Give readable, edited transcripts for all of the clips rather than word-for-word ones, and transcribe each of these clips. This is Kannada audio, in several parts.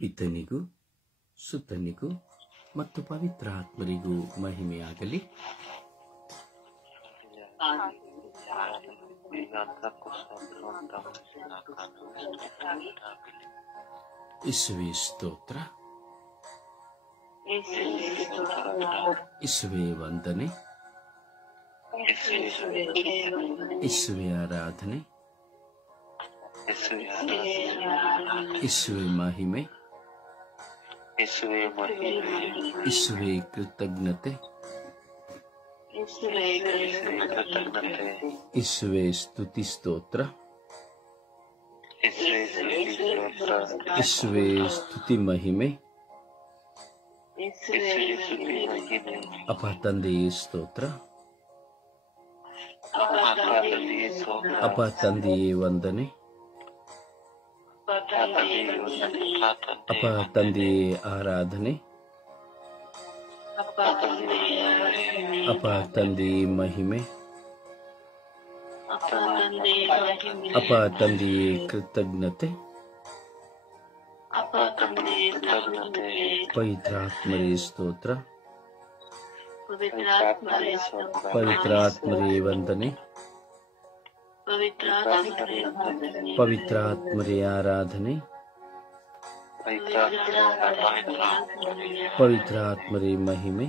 ಪಿತನಿಗೂ ಸುತನಿಗೂ ಮತ್ತು ಪವಿತ್ರ ಆತ್ಮರಿಗೂ ಮಹಿಮೆಯಾಗಲಿ. ಯೇಸುವೇ ಸ್ತೋತ್ರ, ಯೇಸುವೇ ವಂದನೆ, ಯೇಸುವೇ ಆರಾಧನೆ, ಯೇಸುವೇ ಮಹಿಮೆ, ಯೇಸುವೇ ಕೃತಜ್ಞತೆ, ಯೇಸುವೇ ಸ್ತುತಿ ಸ್ತೋತ್ರ, ಯೇಸುವೇ ಸ್ತುತಿ ಮಹಿಮೆ. ಅಪ್ಪ ತಂದೆಯೇ ಸ್ತೋತ್ರ, ಅಪ್ಪ ತಂದೆಯೇ ವಂದನೆ, ಅಪ್ಪ ತಂದೆಯೇ ಆರಾಧನೆ, ಅಪ್ಪ ತಂದೆಯೇ ಮಹಿಮೆ, ಅಪ್ಪ ತಂದೆಯೇ ಕೃತಜ್ಞತೆ, ಪವಿತ್ರಾತ್ಮರೇ ಸ್ತೋತ್ರ, ಪವಿತ್ರಾತ್ಮರೇ ವಂದನೆ, ಪವಿತ್ರಾತ್ಮರೇ ಆರಾಧನೆ, ಪವಿತ್ರಾತ್ಮರೇ ಮಹಿಮೆ,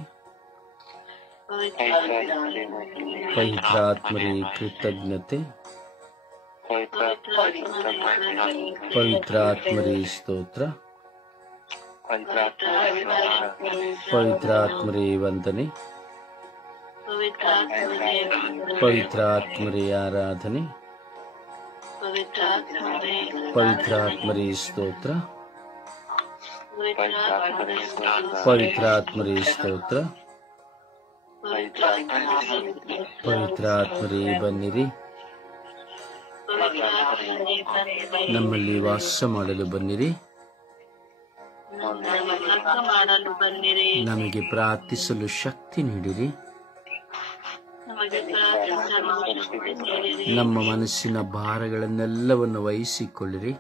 ಪವಿತ್ರಾತ್ಮರೇ ಕೃತಜ್ಞತೆ, ಪವಿತ್ರಾತ್ಮರೇ ಸ್ತೋತ್ರ, ಪವಿತ್ರಾತ್ಮರೇ ವಂದನೆ, ಪವಿತ್ರಾತ್ಮರೇ ಆರಾಧನೆ, ಪವಿತ್ರಾತ್ಮರೇ ಸ್ತೋತ್ರ, ಪವಿತ್ರಾತ್ಮರೇ ಸ್ತೋತ್ರ, ಪವಿತ್ರಾತ್ಮರೇ ಬನ್ನಿರಿ, ನಮ್ಮಲ್ಲಿ ವಾಸ ಮಾಡಲು ಬನ್ನಿರಿ, ನಮಗೆ ಪ್ರಾರ್ಥಿಸಲು ಶಕ್ತಿ ನೀಡಿರಿ, ನಮ್ಮ ಮನಸ್ಸಿನ ಭಾರಗಳನ್ನೆಲ್ಲವನ್ನು ವಹಿಸಿಕೊಳ್ಳಿರಿ,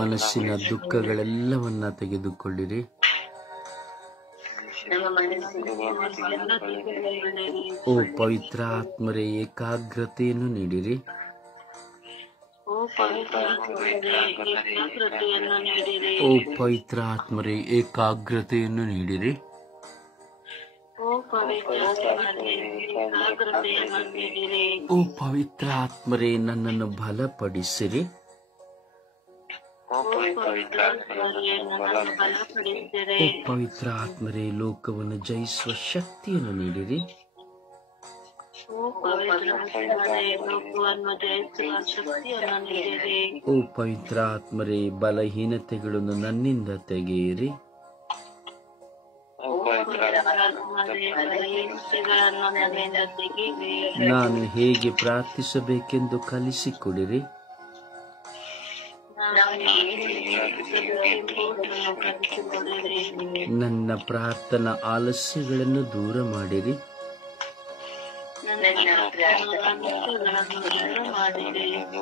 ಮನಸ್ಸಿನ ದುಃಖಗಳೆಲ್ಲವನ್ನ ತೆಗೆದುಕೊಳ್ಳಿರಿ, ಓ ಪವಿತ್ರಾತ್ಮರೇ ಏಕಾಗ್ರತೆಯನ್ನು ನೀಡಿರಿ, ಓ ಪವಿತ್ರಾತ್ಮರೇ ಏಕಾಗ್ರತೆಯನ್ನು ನೀಡಿರಿ, ಓ ಪವಿತ್ರಾತ್ಮರೇ ನನ್ನನ್ನು ಬಲಪಡಿಸಿರಿ, ಓ ಪವಿತ್ರಾತ್ಮರೇ ಲೋಕವನ್ನು ಜಯಿಸುವ ಶಕ್ತಿಯನ್ನು ನೀಡಿರಿ, ಓ ಪವಿತ್ರಾತ್ಮರೇ ಬಲಹೀನತೆಗಳನ್ನು ನನ್ನಿಂದ ತೆಗೆಯಿರಿ, ನಾನು ಹೇಗೆ ಪ್ರಾರ್ಥಿಸಬೇಕೆಂದು ಕಲಿಸಿಕೊಡಿರಿ, ನನ್ನ ಪ್ರಾರ್ಥನಾ ಆಲಸ್ಯಗಳನ್ನು ದೂರ ಮಾಡಿರಿ,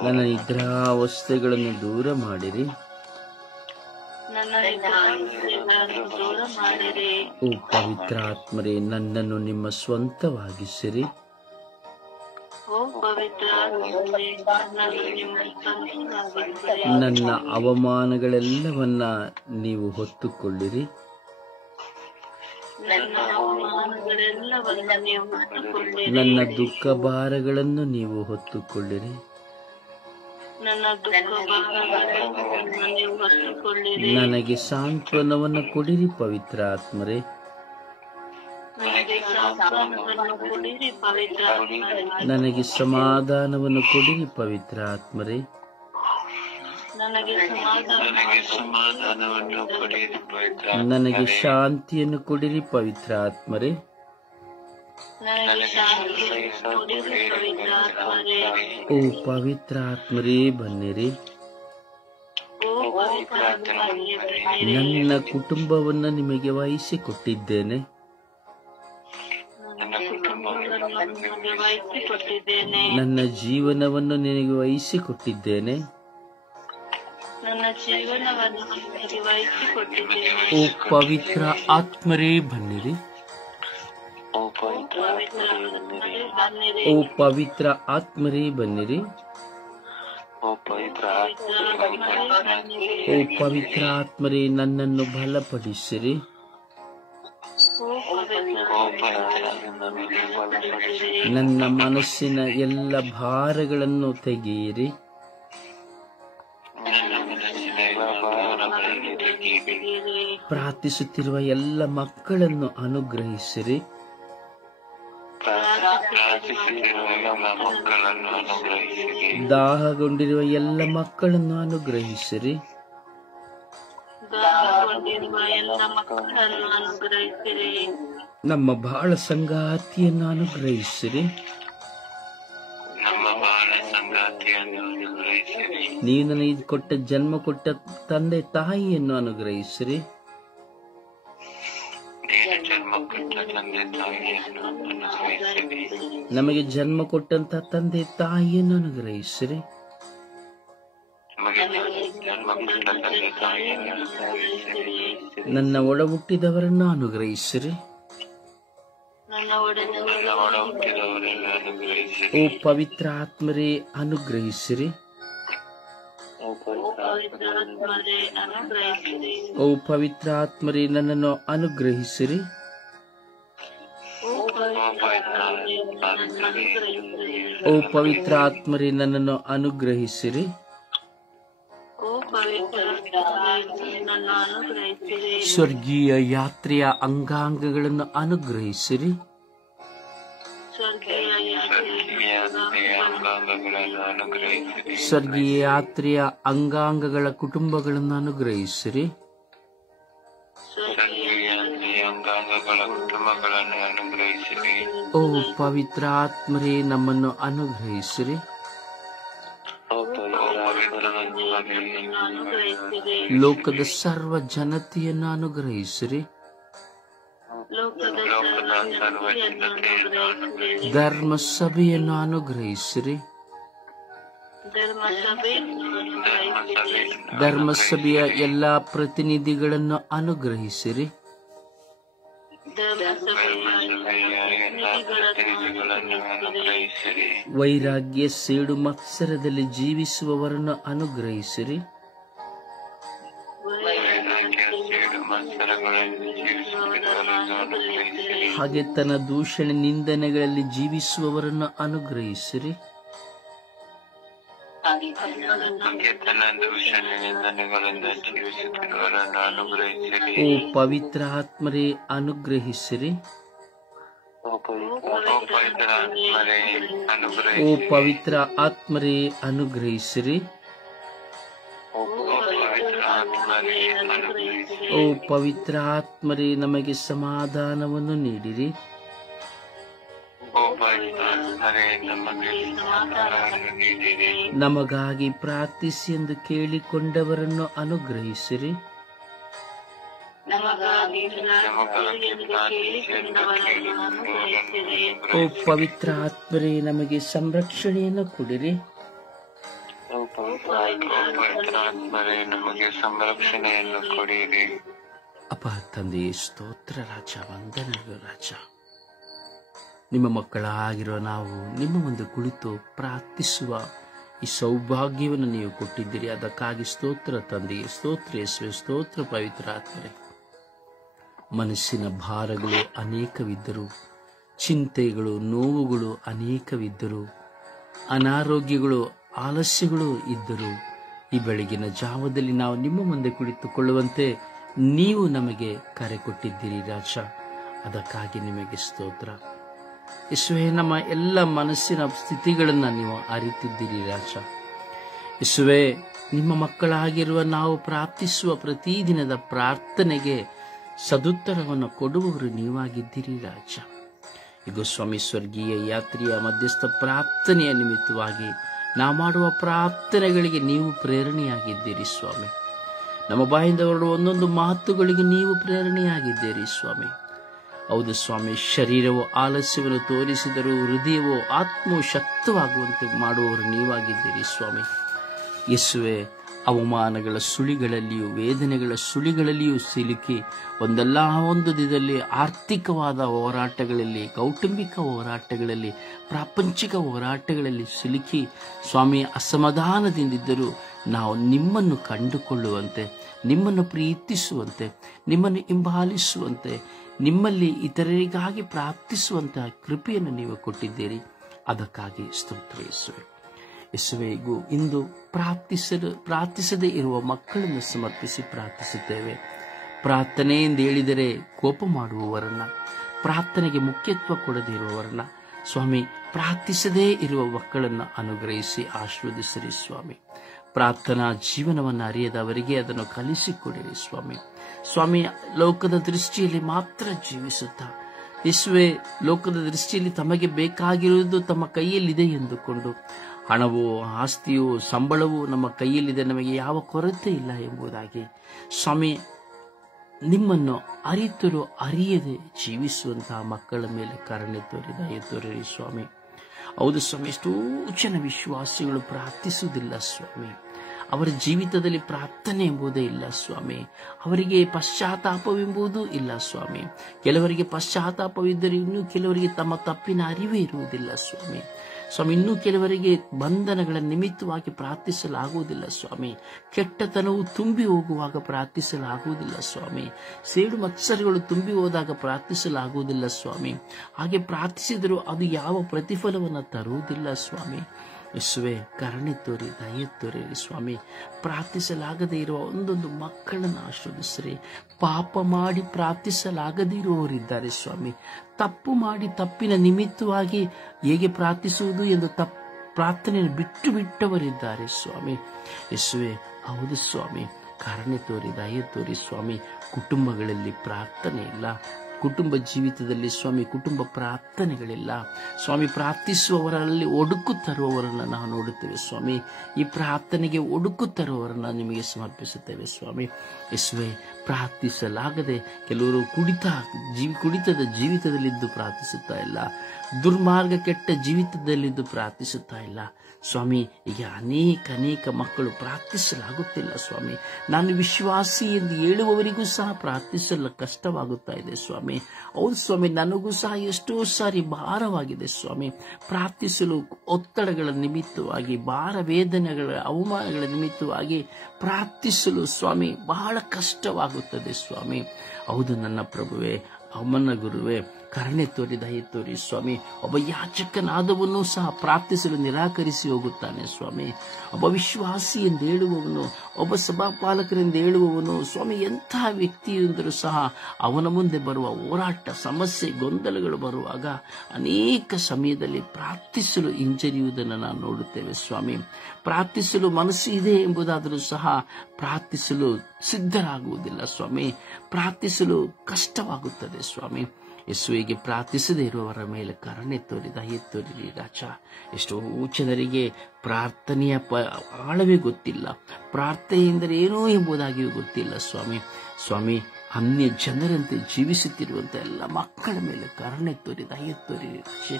ನನ್ನ ನಿದ್ರಾವಸ್ಥೆಗಳನ್ನು ದೂರ ಮಾಡಿರಿ, ಓ ಪವಿತ್ರಾತ್ಮರೇ ನನ್ನನ್ನು ನಿಮ್ಮ ಸ್ವಂತವಾಗಿಸಿರಿ, ನನ್ನ ಅವಮಾನಗಳೆಲ್ಲವನ್ನ ನೀವು ಹೊತ್ತುಕೊಳ್ಳಿರಿ, ನನ್ನ ದುಃಖ ಭಾರಗಳನ್ನು ನೀವು ಹೊತ್ತುಕೊಳ್ಳಿರಿ, ನನಗೆ ಸಾಂತ್ವನವನ್ನು ಕೊಡಿರಿ ಪವಿತ್ರಾತ್ಮರೇ, ನನಗೆ ಸಮಾಧಾನವನ್ನು ಕೊಡಿರಿ ಪವಿತ್ರಾತ್ಮರೇ, ನನಗೆ ಶಾಂತಿಯನ್ನು ಕೊಡಿರಿ ಪವಿತ್ರಾತ್ಮರೇ, ಓ ಪವಿತ್ರಾತ್ಮರೇ ಬನ್ನಿರಿ, ನನ್ನ ಕುಟುಂಬವನ್ನು ನಿಮಗೆ ವಹಿಸಿಕೊಟ್ಟಿದ್ದೇನೆ, ನನ್ನ ಜೀವನವನ್ನು ನಿನಗೆ ವಹಿಸಿಕೊಟ್ಟಿದ್ದೇನೆ. ಓ ಪವಿತ್ರ ಆತ್ಮರೇ ಬನ್ನಿರಿ. ಓ ಪವಿತ್ರ ಆತ್ಮರೇ ಬನ್ನಿರಿ. ಓ ಪವಿತ್ರ ಆತ್ಮರೇ ನನ್ನನ್ನು ಬಲಪಡಿಸಿರಿ. ನನ್ನ ಮನಸ್ಸಿನ ಎಲ್ಲ ಭಾರಗಳನ್ನು ತೆಗೆಯಿರಿ. ಪ್ರಾರ್ಥಿಸುತ್ತಿರುವ ಎಲ್ಲ ಮಕ್ಕಳನ್ನು ಅನುಗ್ರಹಿಸಿರಿ. ದಾಹಗೊಂಡಿರುವ ಎಲ್ಲ ಮಕ್ಕಳನ್ನು ಅನುಗ್ರಹಿಸಿರಿ. ನಮ್ಮ ಬಾಳ ಸಂಗಾತಿಯನ್ನು ಅನುಗ್ರಹಿಸಿರಿ. ನೀವು ನನಗೆ ಕೊಟ್ಟ ಜನ್ಮ ಕೊಟ್ಟ ತಂದೆ ತಾಯಿಯನ್ನು ಅನುಗ್ರಹಿಸಿರಿ. ನಮಗೆ ಜನ್ಮ ಕೊಟ್ಟಂತ ತಂದೆ ತಾಯಿಯನ್ನು ಅನುಗ್ರಹಿಸಿರಿ. ನನ್ನ ಒಡ ಹುಟ್ಟಿದವರನ್ನು ಅನುಗ್ರಹಿಸಿರಿ. ಓ ಪವಿತ್ರ ಆತ್ಮರೇ ಅನುಗ್ರಹಿಸಿರಿ. ಓ ಪವಿತ್ರ ಆತ್ಮರೇ ನನ್ನನ್ನು ಅನುಗ್ರಹಿಸಿರಿ. ಓ ಪವಿತ್ರ ಆತ್ಮರೇ ನನ್ನನ್ನು ಅನುಗ್ರಹಿಸಿರಿ. ಸ್ವರ್ಗೀಯ ಯಾತ್ರೆಯ ಅಂಗಾಂಗಗಳನ್ನು ಅನುಗ್ರಹಿಸಿರಿ. ಸ್ವರ್ಗೀಯ ಯಾತ್ರೆಯ ಅಂಗಾಂಗಗಳ ಕುಟುಂಬಗಳನ್ನು ಅನುಗ್ರಹಿಸಿರಿ. ಓ ಪವಿತ್ರ ಆತ್ಮರೇ ನಮ್ಮನ್ನು ಅನುಗ್ರಹಿಸಿರಿ. ಲೋಕದ ಸರ್ವ ಜನತೆಯನ್ನು ಅನುಗ್ರಹಿಸಿರಿ. ಧರ್ಮ ಸಭೆಯನ್ನು ಅನುಗ್ರಹಿಸಿರಿ. ಧರ್ಮಸಭೆಯ ಎಲ್ಲಾ ಪ್ರತಿನಿಧಿಗಳನ್ನು ಅನುಗ್ರಹಿಸಿರಿ. ವೈರಾಗ್ಯ ಸೇಡು ಮತ್ಸರದಲ್ಲಿ ಜೀವಿಸುವವರನ್ನು ಅನುಗ್ರಹಿಸಿರಿ. ಹಾಗೆ ತನ್ನ ದೂಷಣೆ ನಿಂದನೆಗಳಲ್ಲಿ ಜೀವಿಸುವವರನ್ನು ಅನುಗ್ರಹಿಸಿರಿ. ಓ ಪವಿತ್ರ ಆತ್ಮರೇ ಅನುಗ್ರಹಿಸಿರಿ. ಓ ಪವಿತ್ರ ಆತ್ಮರೇ ಅನುಗ್ರಹಿಸಿರಿ. ಓ ಪವಿತ್ರ ಆತ್ಮರೇ ನಮಗೆ ಸಮಾಧಾನವನ್ನು ನೀಡಿರಿ. ನಮಗಾಗಿ ಪ್ರಾರ್ಥಿಸಿ ಎಂದು ಕೇಳಿಕೊಂಡವರನ್ನು ಅನುಗ್ರಹಿಸಿರಿ. ಓ ಪವಿತ್ರ ಆತ್ಮರೇ ನಮಗೆ ಸಂರಕ್ಷಣೆಯನ್ನು ಕೊಡಿರಿ. ಅಪ್ಪ ತಂದೆಯೇ ಸ್ತೋತ್ರ ರಾಜ, ವಂದನೆಗಳು ರಾಜ. ನಿಮ್ಮ ಮಕ್ಕಳಾಗಿರುವ ನಾವು ನಿಮ್ಮ ಮುಂದೆ ಕುಳಿತು ಪ್ರಾರ್ಥಿಸುವ ಈ ಸೌಭಾಗ್ಯವನ್ನು ನೀವು ಕೊಟ್ಟಿದ್ದೀರಿ. ಅದಕ್ಕಾಗಿ ಸ್ತೋತ್ರ ತಂದೆಯೇ, ಸ್ತೋತ್ರ ಯೇಸುವೇ, ಸ್ತೋತ್ರ ಪವಿತ್ರ ಆತ್ಮರೇ. ಮನಸ್ಸಿನ ಭಾರಗಳು ಅನೇಕವಿದ್ದರು, ಚಿಂತೆಗಳು ನೋವುಗಳು ಅನೇಕವಿದ್ದರು, ಅನಾರೋಗ್ಯಗಳು ಆಲಸ್ಯಗಳು ಇದ್ದರು. ಈ ಬೆಳಗಿನ ಜಾವದಲ್ಲಿ ನಾವು ನಿಮ್ಮ ಮುಂದೆ ಕುಳಿತುಕೊಳ್ಳುವಂತೆ ನೀವು ನಮಗೆ ಕರೆ ಕೊಟ್ಟಿದ್ದೀರಿ ರಾಜ. ಅದಕ್ಕಾಗಿ ನಿಮಗೆ ಸ್ತೋತ್ರ ಯೇಸುವೇ. ನಮ್ಮ ಎಲ್ಲ ಮನಸ್ಸಿನ ಸ್ಥಿತಿಗಳನ್ನು ನೀವು ಅರಿತಿದ್ದೀರಿ ರಾಜ. ಯೇಸುವೇ, ನಿಮ್ಮ ಮಕ್ಕಳಾಗಿರುವ ನಾವು ಪ್ರಾರ್ಥಿಸುವ ಪ್ರತಿದಿನದ ಪ್ರಾರ್ಥನೆಗೆ ಸದುತ್ತರವನ್ನು ಕೊಡುವವರು ನೀವಾಗಿದ್ದೀರಿ ರಾಜ. ಈಗ ಸ್ವಾಮಿ, ಸ್ವರ್ಗೀಯ ಯಾತ್ರೆಯ ಮಧ್ಯಸ್ಥ ಪ್ರಾರ್ಥನೆಯ ನಿಮಿತ್ತವಾಗಿ ನಾವು ಮಾಡುವ ಪ್ರಾರ್ಥನೆಗಳಿಗೆ ನೀವು ಪ್ರೇರಣೆಯಾಗಿದ್ದೀರಿ ಸ್ವಾಮಿ. ನಮ್ಮ ಬಾಯಿಂದ ಹೊರಡುವ ಒಂದೊಂದು ಮಾತುಗಳಿಗೆ ನೀವು ಪ್ರೇರಣೆಯಾಗಿದ್ದೀರಿ ಸ್ವಾಮಿ. ಹೌದು ಸ್ವಾಮಿ, ಶರೀರವು ಆಲಸ್ಯವನ್ನು ತೋರಿಸಿದರೂ ಹೃದಯವು ಆತ್ಮವು ಶಕ್ತವಾಗುವಂತೆ ಮಾಡುವವರು ನೀವಾಗಿದ್ದೀರಿ ಸ್ವಾಮಿ. ಯೇಸುವೆ, ಅವಮಾನಗಳ ಸುಳಿಗಳಲ್ಲಿಯೂ ವೇದನೆಗಳ ಸುಳಿಗಳಲ್ಲಿಯೂ ಸಿಲುಕಿ ಒಂದಲ್ಲ ಒಂದು ದಿನದಲ್ಲಿ ಆರ್ಥಿಕವಾದ ಹೋರಾಟಗಳಲ್ಲಿ, ಕೌಟುಂಬಿಕ ಹೋರಾಟಗಳಲ್ಲಿ, ಪ್ರಾಪಂಚಿಕ ಹೋರಾಟಗಳಲ್ಲಿ ಸಿಲುಕಿ ಸ್ವಾಮಿ ಅಸಮಾಧಾನದಿಂದಿದ್ದರೂ ನಾವು ನಿಮ್ಮನ್ನು ಕಂಡುಕೊಳ್ಳುವಂತೆ, ನಿಮ್ಮನ್ನು ಪ್ರೀತಿಸುವಂತೆ, ನಿಮ್ಮನ್ನು ಹಿಂಬಾಲಿಸುವಂತೆ, ನಿಮ್ಮಲ್ಲಿ ಇತರರಿಗಾಗಿ ಪ್ರಾರ್ಥಿಸುವಂತಹ ಕೃಪೆಯನ್ನು ನೀವು ಕೊಟ್ಟಿದ್ದೀರಿ. ಅದಕ್ಕಾಗಿ ಸ್ತೋತ್ರ ಯೇಸುವೆ. ಯೇಸುವೆಗೂ ಇಂದು ಪ್ರಾರ್ಥಿಸದೇ ಇರುವ ಮಕ್ಕಳನ್ನು ಸಮರ್ಪಿಸಿ ಪ್ರಾರ್ಥಿಸುತ್ತೇವೆ. ಪ್ರಾರ್ಥನೆ ಎಂದು ಹೇಳಿದರೆ ಕೋಪ ಮಾಡುವವರನ್ನ, ಪ್ರಾರ್ಥನೆಗೆ ಮುಖ್ಯತ್ವ ಕೊಡದೇ ಇರುವವರನ್ನ ಸ್ವಾಮಿ, ಪ್ರಾರ್ಥಿಸದೇ ಇರುವ ಮಕ್ಕಳನ್ನು ಅನುಗ್ರಹಿಸಿ ಆಶೀರ್ವದಿಸಿರಿ ಸ್ವಾಮಿ. ಪ್ರಾರ್ಥನಾ ಜೀವನವನ್ನು ಅರಿಯದವರಿಗೆ ಅದನ್ನು ಕಲಿಸಿಕೊಡಿರಿ ಸ್ವಾಮಿ. ಸ್ವಾಮಿ, ಲೋಕದ ದೃಷ್ಟಿಯಲ್ಲಿ ಮಾತ್ರ ಜೀವಿಸುತ್ತಾ ಯೇಸುವೆ, ಲೋಕದ ದೃಷ್ಟಿಯಲ್ಲಿ ತಮಗೆ ಬೇಕಾಗಿರುವುದು ತಮ್ಮ ಕೈಯಲ್ಲಿದೆ ಎಂದುಕೊಂಡು, ಹಣವೋ ಆಸ್ತಿಯೋ ಸಂಬಳವೋ ನಮ್ಮ ಕೈಯಲ್ಲಿದೆ, ನಮಗೆ ಯಾವ ಕೊರತೆ ಇಲ್ಲ ಎಂಬುದಾಗಿ ಸ್ವಾಮಿ, ನಿಮ್ಮನ್ನು ಅರಿತರೂ ಅರಿಯದೆ ಜೀವಿಸುವಂತಹ ಮಕ್ಕಳ ಮೇಲೆ ಕರುಣೆ ತೋರಿರಿ ಸ್ವಾಮಿ. ಹೌದು ಸ್ವಾಮಿ, ಎಷ್ಟೋ ಜನ ವಿಶ್ವಾಸಿಗಳು ಪ್ರಾರ್ಥಿಸುವುದಿಲ್ಲ ಸ್ವಾಮಿ. ಅವರ ಜೀವಿತದಲ್ಲಿ ಪ್ರಾರ್ಥನೆ ಎಂಬುದೇ ಇಲ್ಲ ಸ್ವಾಮಿ. ಅವರಿಗೆ ಪಶ್ಚಾತ್ತಾಪವೆಂಬುದೂ ಇಲ್ಲ ಸ್ವಾಮಿ. ಕೆಲವರಿಗೆ ಪಶ್ಚಾತ್ತಾಪವಿದ್ದರೆ ಇನ್ನೂ ಕೆಲವರಿಗೆ ತಮ್ಮ ತಪ್ಪಿನ ಅರಿವೇ ಇರುವುದಿಲ್ಲ ಸ್ವಾಮಿ. ಸ್ವಾಮಿ, ಇನ್ನೂ ಕೆಲವರಿಗೆ ಬಂಧನಗಳ ನಿಮಿತ್ತವಾಗಿ ಪ್ರಾರ್ಥಿಸಲಾಗುವುದಿಲ್ಲ ಸ್ವಾಮಿ. ಕೆಟ್ಟತನವು ತುಂಬಿ ಹೋಗುವಾಗ ಪ್ರಾರ್ಥಿಸಲಾಗುವುದಿಲ್ಲ ಸ್ವಾಮಿ. ಸೇಡು ಮತ್ಸರಗಳು ತುಂಬಿ ಹೋದಾಗ ಪ್ರಾರ್ಥಿಸಲಾಗುವುದಿಲ್ಲ ಸ್ವಾಮಿ. ಹಾಗೆ ಪ್ರಾರ್ಥಿಸಿದರೂ ಅದು ಯಾವ ಪ್ರತಿಫಲವನ್ನು ತರುವುದಿಲ್ಲ ಸ್ವಾಮಿ. ಯೇಸುವೆ, ಕರುಣೆ ತೋರಿ, ದಯೆ ತೋರಿರಿ ಸ್ವಾಮಿ. ಪ್ರಾರ್ಥಿಸಲಾಗದೇ ಇರುವ ಒಂದೊಂದು ಮಕ್ಕಳನ್ನು ಆಶೀರ್ವದಿಸಿರಿ. ಪಾಪ ಮಾಡಿ ಪ್ರಾರ್ಥಿಸಲಾಗದೇ ಇರುವವರಿದ್ದಾರೆ ಸ್ವಾಮಿ. ತಪ್ಪು ಮಾಡಿ ತಪ್ಪಿನ ನಿಮಿತ್ತವಾಗಿ ಹೇಗೆ ಪ್ರಾರ್ಥಿಸುವುದು ಎಂದು ಪ್ರಾರ್ಥನೆಯನ್ನು ಬಿಟ್ಟವರಿದ್ದಾರೆ ಸ್ವಾಮಿ. ಯೇಸುವೆ, ಹೌದು ಸ್ವಾಮಿ, ಕರುಣೆ ತೋರಿ, ದಯೆ ತೋರಿ ಸ್ವಾಮಿ. ಕುಟುಂಬಗಳಲ್ಲಿ ಪ್ರಾರ್ಥನೆ ಇಲ್ಲ, ಕುಟುಂಬ ಜೀವಿತದಲ್ಲಿ ಸ್ವಾಮಿ ಕುಟುಂಬ ಪ್ರಾರ್ಥನೆಗಳಿಲ್ಲ ಸ್ವಾಮಿ. ಪ್ರಾರ್ಥಿಸುವವರಲ್ಲಿ ಒಡುಕು ತರುವವರನ್ನು ನಾವು ನೋಡುತ್ತೇವೆ ಸ್ವಾಮಿ. ಈ ಪ್ರಾರ್ಥನೆಗೆ ಒಡುಕು ತರುವವರನ್ನು ನಿಮಗೆ ಸಮರ್ಪಿಸುತ್ತೇವೆ ಸ್ವಾಮಿ. ಯೇಸುವೆ, ಪ್ರಾರ್ಥಿಸಲಾಗದೆ ಕೆಲವರು ಕುಡಿತದ ಜೀವಿತದಲ್ಲಿದ್ದು ಪ್ರಾರ್ಥಿಸುತ್ತಾ ಇಲ್ಲ, ದುರ್ಮಾರ್ಗ ಕೆಟ್ಟ ಜೀವಿತದಲ್ಲಿದ್ದು ಪ್ರಾರ್ಥಿಸುತ್ತಾ ಇಲ್ಲ ಸ್ವಾಮಿ. ಈಗ ಅನೇಕ ಮಕ್ಕಳು ಪ್ರಾರ್ಥಿಸಲಾಗುತ್ತಿಲ್ಲ ಸ್ವಾಮಿ. ನಾನು ವಿಶ್ವಾಸಿ ಎಂದು ಹೇಳುವವರಿಗೂ ಸಹ ಪ್ರಾರ್ಥಿಸಲು ಕಷ್ಟವಾಗುತ್ತಾ ಇದೆ ಸ್ವಾಮಿ. ಹೌದು ಸ್ವಾಮಿ, ನನಗೂ ಸಹ ಎಷ್ಟೋ ಸಾರಿ ಭಾರವಾಗಿದೆ ಸ್ವಾಮಿ. ಪ್ರಾರ್ಥಿಸಲು ಒತ್ತಡಗಳ ನಿಮಿತ್ತವಾಗಿ, ಭಾರ ವೇದನೆಗಳ ಅವಮಾನಗಳ ನಿಮಿತ್ತವಾಗಿ ಪ್ರಾರ್ಥಿಸಲು ಸ್ವಾಮಿ ಬಹಳ ಕಷ್ಟವಾಗುತ್ತದೆ ಸ್ವಾಮಿ. ಹೌದು ನನ್ನ ಪ್ರಭುವೇ, ಅಮ್ಮನ ಗುರುವೇ, ಕರುಣೆ ತೋರಿ, ದಯೆ ತೋರಿ ಸ್ವಾಮಿ. ಒಬ್ಬ ಯಾಚಕನಾದವನು ಸಹ ಪ್ರಾರ್ಥಿಸಲು ನಿರಾಕರಿಸಿ ಹೋಗುತ್ತಾನೆ ಸ್ವಾಮಿ. ಒಬ್ಬ ವಿಶ್ವಾಸಿ ಎಂದು ಹೇಳುವವನು, ಒಬ್ಬ ಸಭಾಪಾಲಕರೆಂದು ಹೇಳುವವನು ಸ್ವಾಮಿ, ಎಂತಹ ವ್ಯಕ್ತಿಯೆಂದರೂ ಸಹ ಅವನ ಮುಂದೆ ಬರುವ ಹೋರಾಟ, ಸಮಸ್ಯೆ, ಗೊಂದಲಗಳು ಬರುವಾಗ ಅನೇಕ ಸಮಯದಲ್ಲಿ ಪ್ರಾರ್ಥಿಸಲು ಹಿಂಜರಿಯುವುದನ್ನು ನಾವು ನೋಡುತ್ತೇವೆ ಸ್ವಾಮಿ. ಪ್ರಾರ್ಥಿಸಲು ಮನಸ್ಸು ಇದೆ ಎಂಬುದಾದರೂ ಸಹ ಪ್ರಾರ್ಥಿಸಲು ಸಿದ್ಧರಾಗುವುದಿಲ್ಲ ಸ್ವಾಮಿ. ಪ್ರಾರ್ಥಿಸಲು ಕಷ್ಟವಾಗುತ್ತದೆ ಸ್ವಾಮಿ. ಯೇಸುವಿಗೆ ಪ್ರಾರ್ಥಿಸದೇ ಇರುವವರ ಮೇಲೆ ಕರುಣೆ ತೋರಿ, ದಯೆ ತೋರಿರಿ ರಾಜ. ಎಷ್ಟೋ ಜನರಿಗೆ ಪ್ರಾರ್ಥನೆಯ ಆಳವೇ ಗೊತ್ತಿಲ್ಲ, ಪ್ರಾರ್ಥನೆ ಎಂದರೆ ಏನೋ ಎಂಬುದಾಗಿಯೂ ಗೊತ್ತಿಲ್ಲ ಸ್ವಾಮಿ. ಅನ್ಯ ಜನರಂತೆ ಜೀವಿಸುತ್ತಿರುವಂಥ ಎಲ್ಲ ಮಕ್ಕಳ ಮೇಲೆ ಕರುಣೆ ತೋರಿ, ದಯೆ ತೋರಿರಿ ರಾಜ.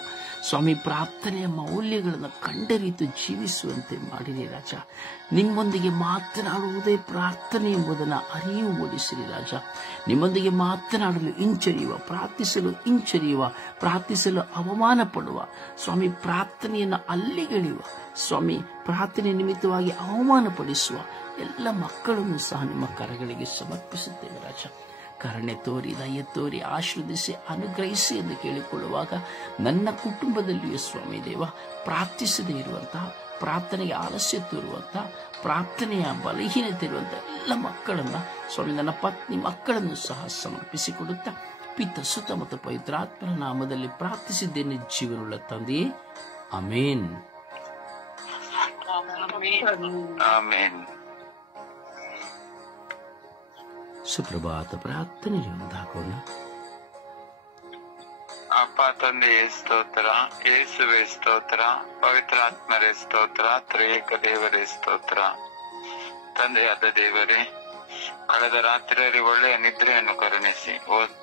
ಸ್ವಾಮಿ, ಪ್ರಾರ್ಥನೆಯ ಮೌಲ್ಯಗಳನ್ನು ಕಂಡರಿತು ಜೀವಿಸುವಂತೆ ಮಾಡಿರಿ ರಾಜ. ನಿಮ್ಮೊಂದಿಗೆ ಮಾತನಾಡುವುದೇ ಪ್ರಾರ್ಥನೆ ಎಂಬುದನ್ನು ಅರಿವು ಮೂಡಿಸಿರಿ ರಾಜ. ನಿಮ್ಮೊಂದಿಗೆ ಮಾತನಾಡಲು ಹಿಂಚರಿಯುವ, ಪ್ರಾರ್ಥಿಸಲು ಹಿಂಚರಿಯುವ, ಪ್ರಾರ್ಥಿಸಲು ಅವಮಾನ ಪಡುವ ಸ್ವಾಮಿ, ಪ್ರಾರ್ಥನೆಯನ್ನು ಅಲ್ಲಿಗೆಳೆಯುವ ಸ್ವಾಮಿ, ಪ್ರಾರ್ಥನೆ ನಿಮಿತ್ತವಾಗಿ ಅವಮಾನ ಪಡಿಸುವ ಎಲ್ಲ ಮಕ್ಕಳನ್ನು ಸಹ ನಿಮ್ಮ ಕರಗಳಿಗೆ ಸಮರ್ಪಿಸುತ್ತೇವೆ ರಾಜ. ಕರುಣೆ ತೋರಿ, ದಯೆ ತೋರಿ, ಆಶೀರ್ವದಿಸಿ, ಅನುಗ್ರಹಿಸಿ ಎಂದು ಕೇಳಿಕೊಳ್ಳುವಾಗ ನನ್ನ ಕುಟುಂಬದಲ್ಲಿಯೂ ಸ್ವಾಮಿ ದೇವ, ಪ್ರಾರ್ಥಿಸದೇ ಇರುವಂತಹ, ಪ್ರಾರ್ಥನೆಗೆ ಆಲಸ್ಯ ತೋರುವಂತಹ, ಪ್ರಾರ್ಥನೆಯ ಬಲಹೀನತೆ ಇರುವಂತಹ ಎಲ್ಲ ಮಕ್ಕಳನ್ನ ಸ್ವಾಮಿ, ನನ್ನ ಪತ್ನಿ ಮಕ್ಕಳನ್ನು ಸಹ ಸಮರ್ಪಿಸಿಕೊಡುತ್ತಾ ಪಿತ, ಸುತ ಮತ್ತು ಪವಿತ್ರಾತ್ಮನ ನಾಮದಲ್ಲಿ ಪ್ರಾರ್ಥಿಸಿದ್ದೇನೆ ಜೀವನುಳ್ಳ ತಂದೆಯೇ, ಆಮೇನ್. ಸುಪ್ರಭಾತ ಪ್ರಾರ್ಥನೆಗೆ ಒಂದಾಗೋಣ. ಅಪ್ಪ ತಂದೆಯೇ ಸ್ತೋತ್ರ, ಯೇಸುವೇ ಸ್ತೋತ್ರ, ಪವಿತ್ರಾತ್ಮರೇ ಸ್ತೋತ್ರ, ತ್ರಿಯೇಕ ದೇವರೇ ಸ್ತೋತ್ರ. ತಂದೆಯಾದ ದೇವರೇ, ಕಳೆದ ರಾತ್ರಿಯಲ್ಲಿ ಒಳ್ಳೆಯ ನಿದ್ರೆಯನ್ನು ಕರುಣಿಸಿ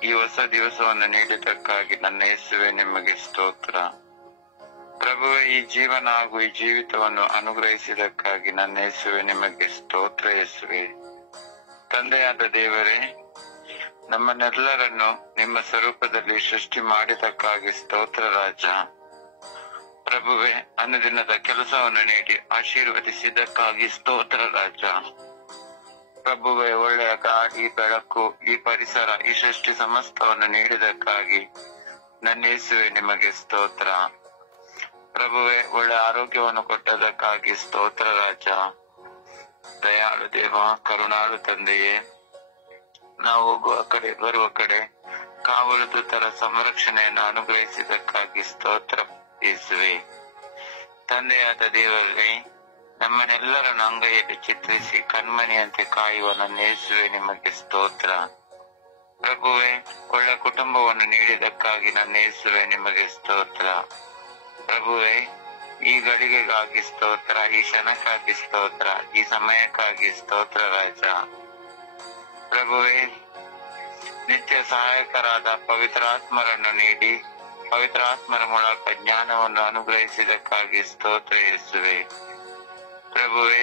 ಈ ಹೊಸ ದಿವಸವನ್ನು ನೀಡಿದ್ದಕ್ಕಾಗಿ ನನ್ನ ಯೇಸುವೆ ನಿಮಗೆ ಸ್ತೋತ್ರ. ಪ್ರಭುವೆ, ಈ ಜೀವನ ಹಾಗೂ ಈ ಜೀವಿತವನ್ನು ಅನುಗ್ರಹಿಸಿದಕ್ಕಾಗಿ ನನ್ನ ಯೇಸುವೆ ನಿಮಗೆ ಸ್ತೋತ್ರ. ಯೇಸುವೆ, ತಂದೆಯಾದ ದೇವರೇ, ನಮ್ಮನ್ನೆಲ್ಲರನ್ನು ನಿಮ್ಮ ಸ್ವರೂಪದಲ್ಲಿ ಸೃಷ್ಟಿ ಮಾಡಿದಕ್ಕಾಗಿ ಸ್ತೋತ್ರ ರಾಜ. ಪ್ರಭುವೆ, ಅನುದಿನದ ಕೆಲಸವನ್ನು ನೀಡಿ ಆಶೀರ್ವದಿಸಿದ್ದಕ್ಕಾಗಿ ಸ್ತೋತ್ರ ರಾಜ. ಪ್ರಭುವೆ, ಒಳ್ಳೆಯ ಗಾಳಿ, ಬೆಳಕು, ಈ ಪರಿಸರ, ಈ ಸೃಷ್ಟಿ ಸಮಸ್ತವನ್ನು ನೀಡಿದಕ್ಕಾಗಿ ನನ್ನ ಯೇಸುವೆ ನಿಮಗೆ ಸ್ತೋತ್ರ. ಪ್ರಭುವೆ, ಒಳ್ಳೆ ಆರೋಗ್ಯವನ್ನು ಕೊಟ್ಟದಕ್ಕಾಗಿ ಸ್ತೋತ್ರ ರಾಜ. ದಯಾಳು ದೇವ, ಕರುಣಾಳು ತಂದೆಯೇ, ನಾವು ಹೋಗುವ ಕಡೆ ಬರುವ ಕಡೆ ಕಾವಲು ದೂತರ ಸಂರಕ್ಷಣೆಯನ್ನು ಅನುಗ್ರಹಿಸಿದಕ್ಕಾಗಿ ಸ್ತೋತ್ರ ಯೇಸುವೆ. ತಂದೆಯಾದ ದೇವರೇ, ನಮ್ಮನ್ನೆಲ್ಲರನ್ನು ಅಂಗೈಯಲ್ಲಿ ಚಿತ್ರಿಸಿ ಕಣ್ಮಣಿಯಂತೆ ಕಾಯುವ ನನ್ನ ಯೇಸುವೆ ನಿಮಗೆ ಸ್ತೋತ್ರ. ಪ್ರಭುವೆ, ಒಳ್ಳೆ ಕುಟುಂಬವನ್ನು ನೀಡಿದಕ್ಕಾಗಿ ನನ್ನ ಯೇಸುವೆ ನಿಮಗೆ ಸ್ತೋತ್ರ. ಪ್ರಭುವೆ, ಈ ಗಳಿಗೆಗಾಗಿ ಸ್ತೋತ್ರ, ಈ ಕ್ಷಣಕ್ಕಾಗಿ ಸ್ತೋತ್ರ, ಈ ಸಮಯಕ್ಕಾಗಿ ಸ್ತೋತ್ರ ರಾಜ. ಪ್ರಭುವೆ, ನಿತ್ಯ ಸಹಾಯಕರಾದ ಪವಿತ್ರಾತ್ಮರನ್ನು ನೀಡಿ ಪವಿತ್ರಾತ್ಮರ ಮೂಲಕ ಜ್ಞಾನವನ್ನು ಅನುಗ್ರಹಿಸಿದಕ್ಕಾಗಿ ಸ್ತೋತ್ರ ಯೇಸುವೆ. ಪ್ರಭುವೆ,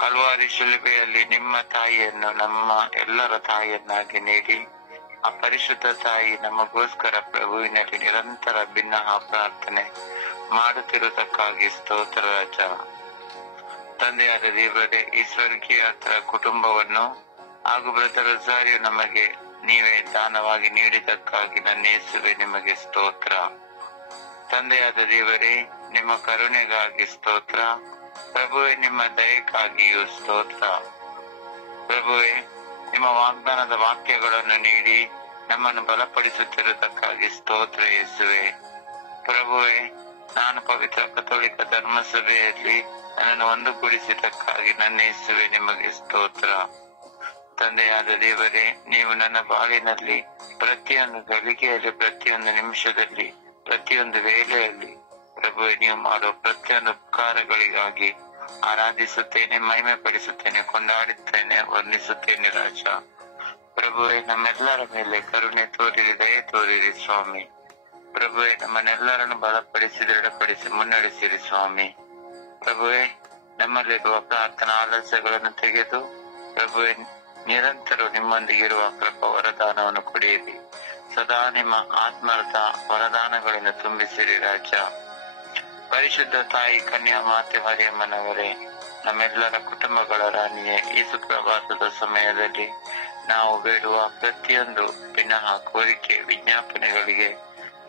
ಕಲ್ವಾರಿ ಶಿಲುಬೆಯಲ್ಲಿ ನಿಮ್ಮ ತಾಯಿಯನ್ನು ನಮ್ಮ ಎಲ್ಲರ ತಾಯಿಯನ್ನಾಗಿ ನೀಡಿ ಆ ಪರಿಶುದ್ಧ ತಾಯಿ ನಮಗೋಸ್ಕರ ಪ್ರಭುವಿನಲ್ಲಿ ನಿರಂತರ ಭಿನ್ನಹ ಪ್ರಾರ್ಥನೆ ಮಾಡುತ್ತಿರುವುದಕ್ಕಾಗಿ ಸ್ತೋತ್ರ ರಾಜ. ತಂದೆಯಾದ ದೇವರೇ, ಈ ಸ್ವರ್ಗೀಯ ಕುಟುಂಬವನ್ನು ಹಾಗೂ ಬ್ರದರ್ ರೊಜಾರಿಯೋ ನಮಗೆ ನೀವೇ ದಾನವಾಗಿ ನೀಡಿದಕ್ಕಾಗಿ ನನ್ನ ಯೇಸುವೆ ನಿಮಗೆ ಸ್ತೋತ್ರ. ತಂದೆಯಾದ ದೇವರೇ, ನಿಮ್ಮ ಕರುಣೆಗಾಗಿ ಸ್ತೋತ್ರ. ಪ್ರಭುವೆ, ನಿಮ್ಮ ದಯಕ್ಕಾಗಿಯೂ ಸ್ತೋತ್ರ. ಪ್ರಭುವೆ, ನಿಮ್ಮ ವಾಗ್ದಾನದ ವಾಕ್ಯಗಳನ್ನು ನೀಡಿ ನಮ್ಮನ್ನು ಬಲಪಡಿಸುತ್ತಿರುವುದಕ್ಕಾಗಿ ಸ್ತೋತ್ರ ಯೇಸುವೆ. ಪ್ರಭುವೆ, ನಾನು ಪವಿತ್ರ ಕಥೋಲಿಕ ಧರ್ಮಸಭೆಯಲ್ಲಿ ನನ್ನನ್ನು ಒಂದುಗೂಡಿಸಿದ್ದಕ್ಕಾಗಿ ನನ್ನ ಯೇಸುವೆ ನಿಮಗೆ ಸ್ತೋತ್ರ. ತಂದೆಯಾದ ದೇವರೇ, ನೀವು ನನ್ನ ಬಾಳಿನಲ್ಲಿ ಪ್ರತಿಯೊಂದು ಗಳಿಗೆಯಲ್ಲಿ, ಪ್ರತಿಯೊಂದು ನಿಮಿಷದಲ್ಲಿ, ಪ್ರತಿಯೊಂದು ವೇಳೆಯಲ್ಲಿ ಪ್ರಭುವೆ ನೀವು ಮಾಡುವ ಪ್ರತಿಯೊಂದು ಉಪಕಾರಗಳಿಗಾಗಿ ಆರಾಧಿಸುತ್ತೇನೆ, ಮಹಿಮೆ ಪಡಿಸುತ್ತೇನೆ, ಕೊಂಡಾಡುತ್ತೇನೆ, ವಂದಿಸುತ್ತೇನೆ ರಾಜ. ಪ್ರಭುವೆ, ನಮ್ಮೆಲ್ಲರ ಮೇಲೆ ಕರುಣೆ ತೋರಿರಿ, ದಯೆ ತೋರಿರಿ ಸ್ವಾಮಿ. ಪ್ರಭುವೆ, ನಮ್ಮನ್ನೆಲ್ಲರನ್ನು ಬಲಪಡಿಸಿ, ದೃಢಪಡಿಸಿ, ಮುನ್ನಡೆಸಿರಿ ಸ್ವಾಮಿ. ಪ್ರಭುವೆ, ನಮ್ಮಲ್ಲಿರುವ ಪ್ರಾರ್ಥನಾ ಆಲಸ್ಯಗಳನ್ನು ತೆಗೆದು ಪ್ರಭುವೆ ನಿರಂತರ ನಿಮ್ಮೊಂದಿಗಿರುವ ಕೃಪಾ ವರದಾನವನ್ನು ಕೊಡಿಯಿರಿ. ಸದಾ ನಿಮ್ಮ ಆತ್ಮರದ ವರದಾನಗಳನ್ನು ತುಂಬಿಸಿರಿ ರಾಜ. ಪರಿಶುದ್ಧ ತಾಯಿ ಕನ್ಯಾ ಮಾತೆ ಮರಿಯಮ್ಮನವರೇ, ನಮ್ಮೆಲ್ಲರ ಕುಟುಂಬಗಳ ರಾಣಿಯೇ, ಈ ಸುಪ್ರಭಾತದ ಸಮಯದಲ್ಲಿ ನಾವು ಬೇಡುವ ಪ್ರತಿಯೊಂದು ವಿನಃ ಕೋರಿಕೆ ವಿಜ್ಞಾಪನೆಗಳಿಗೆ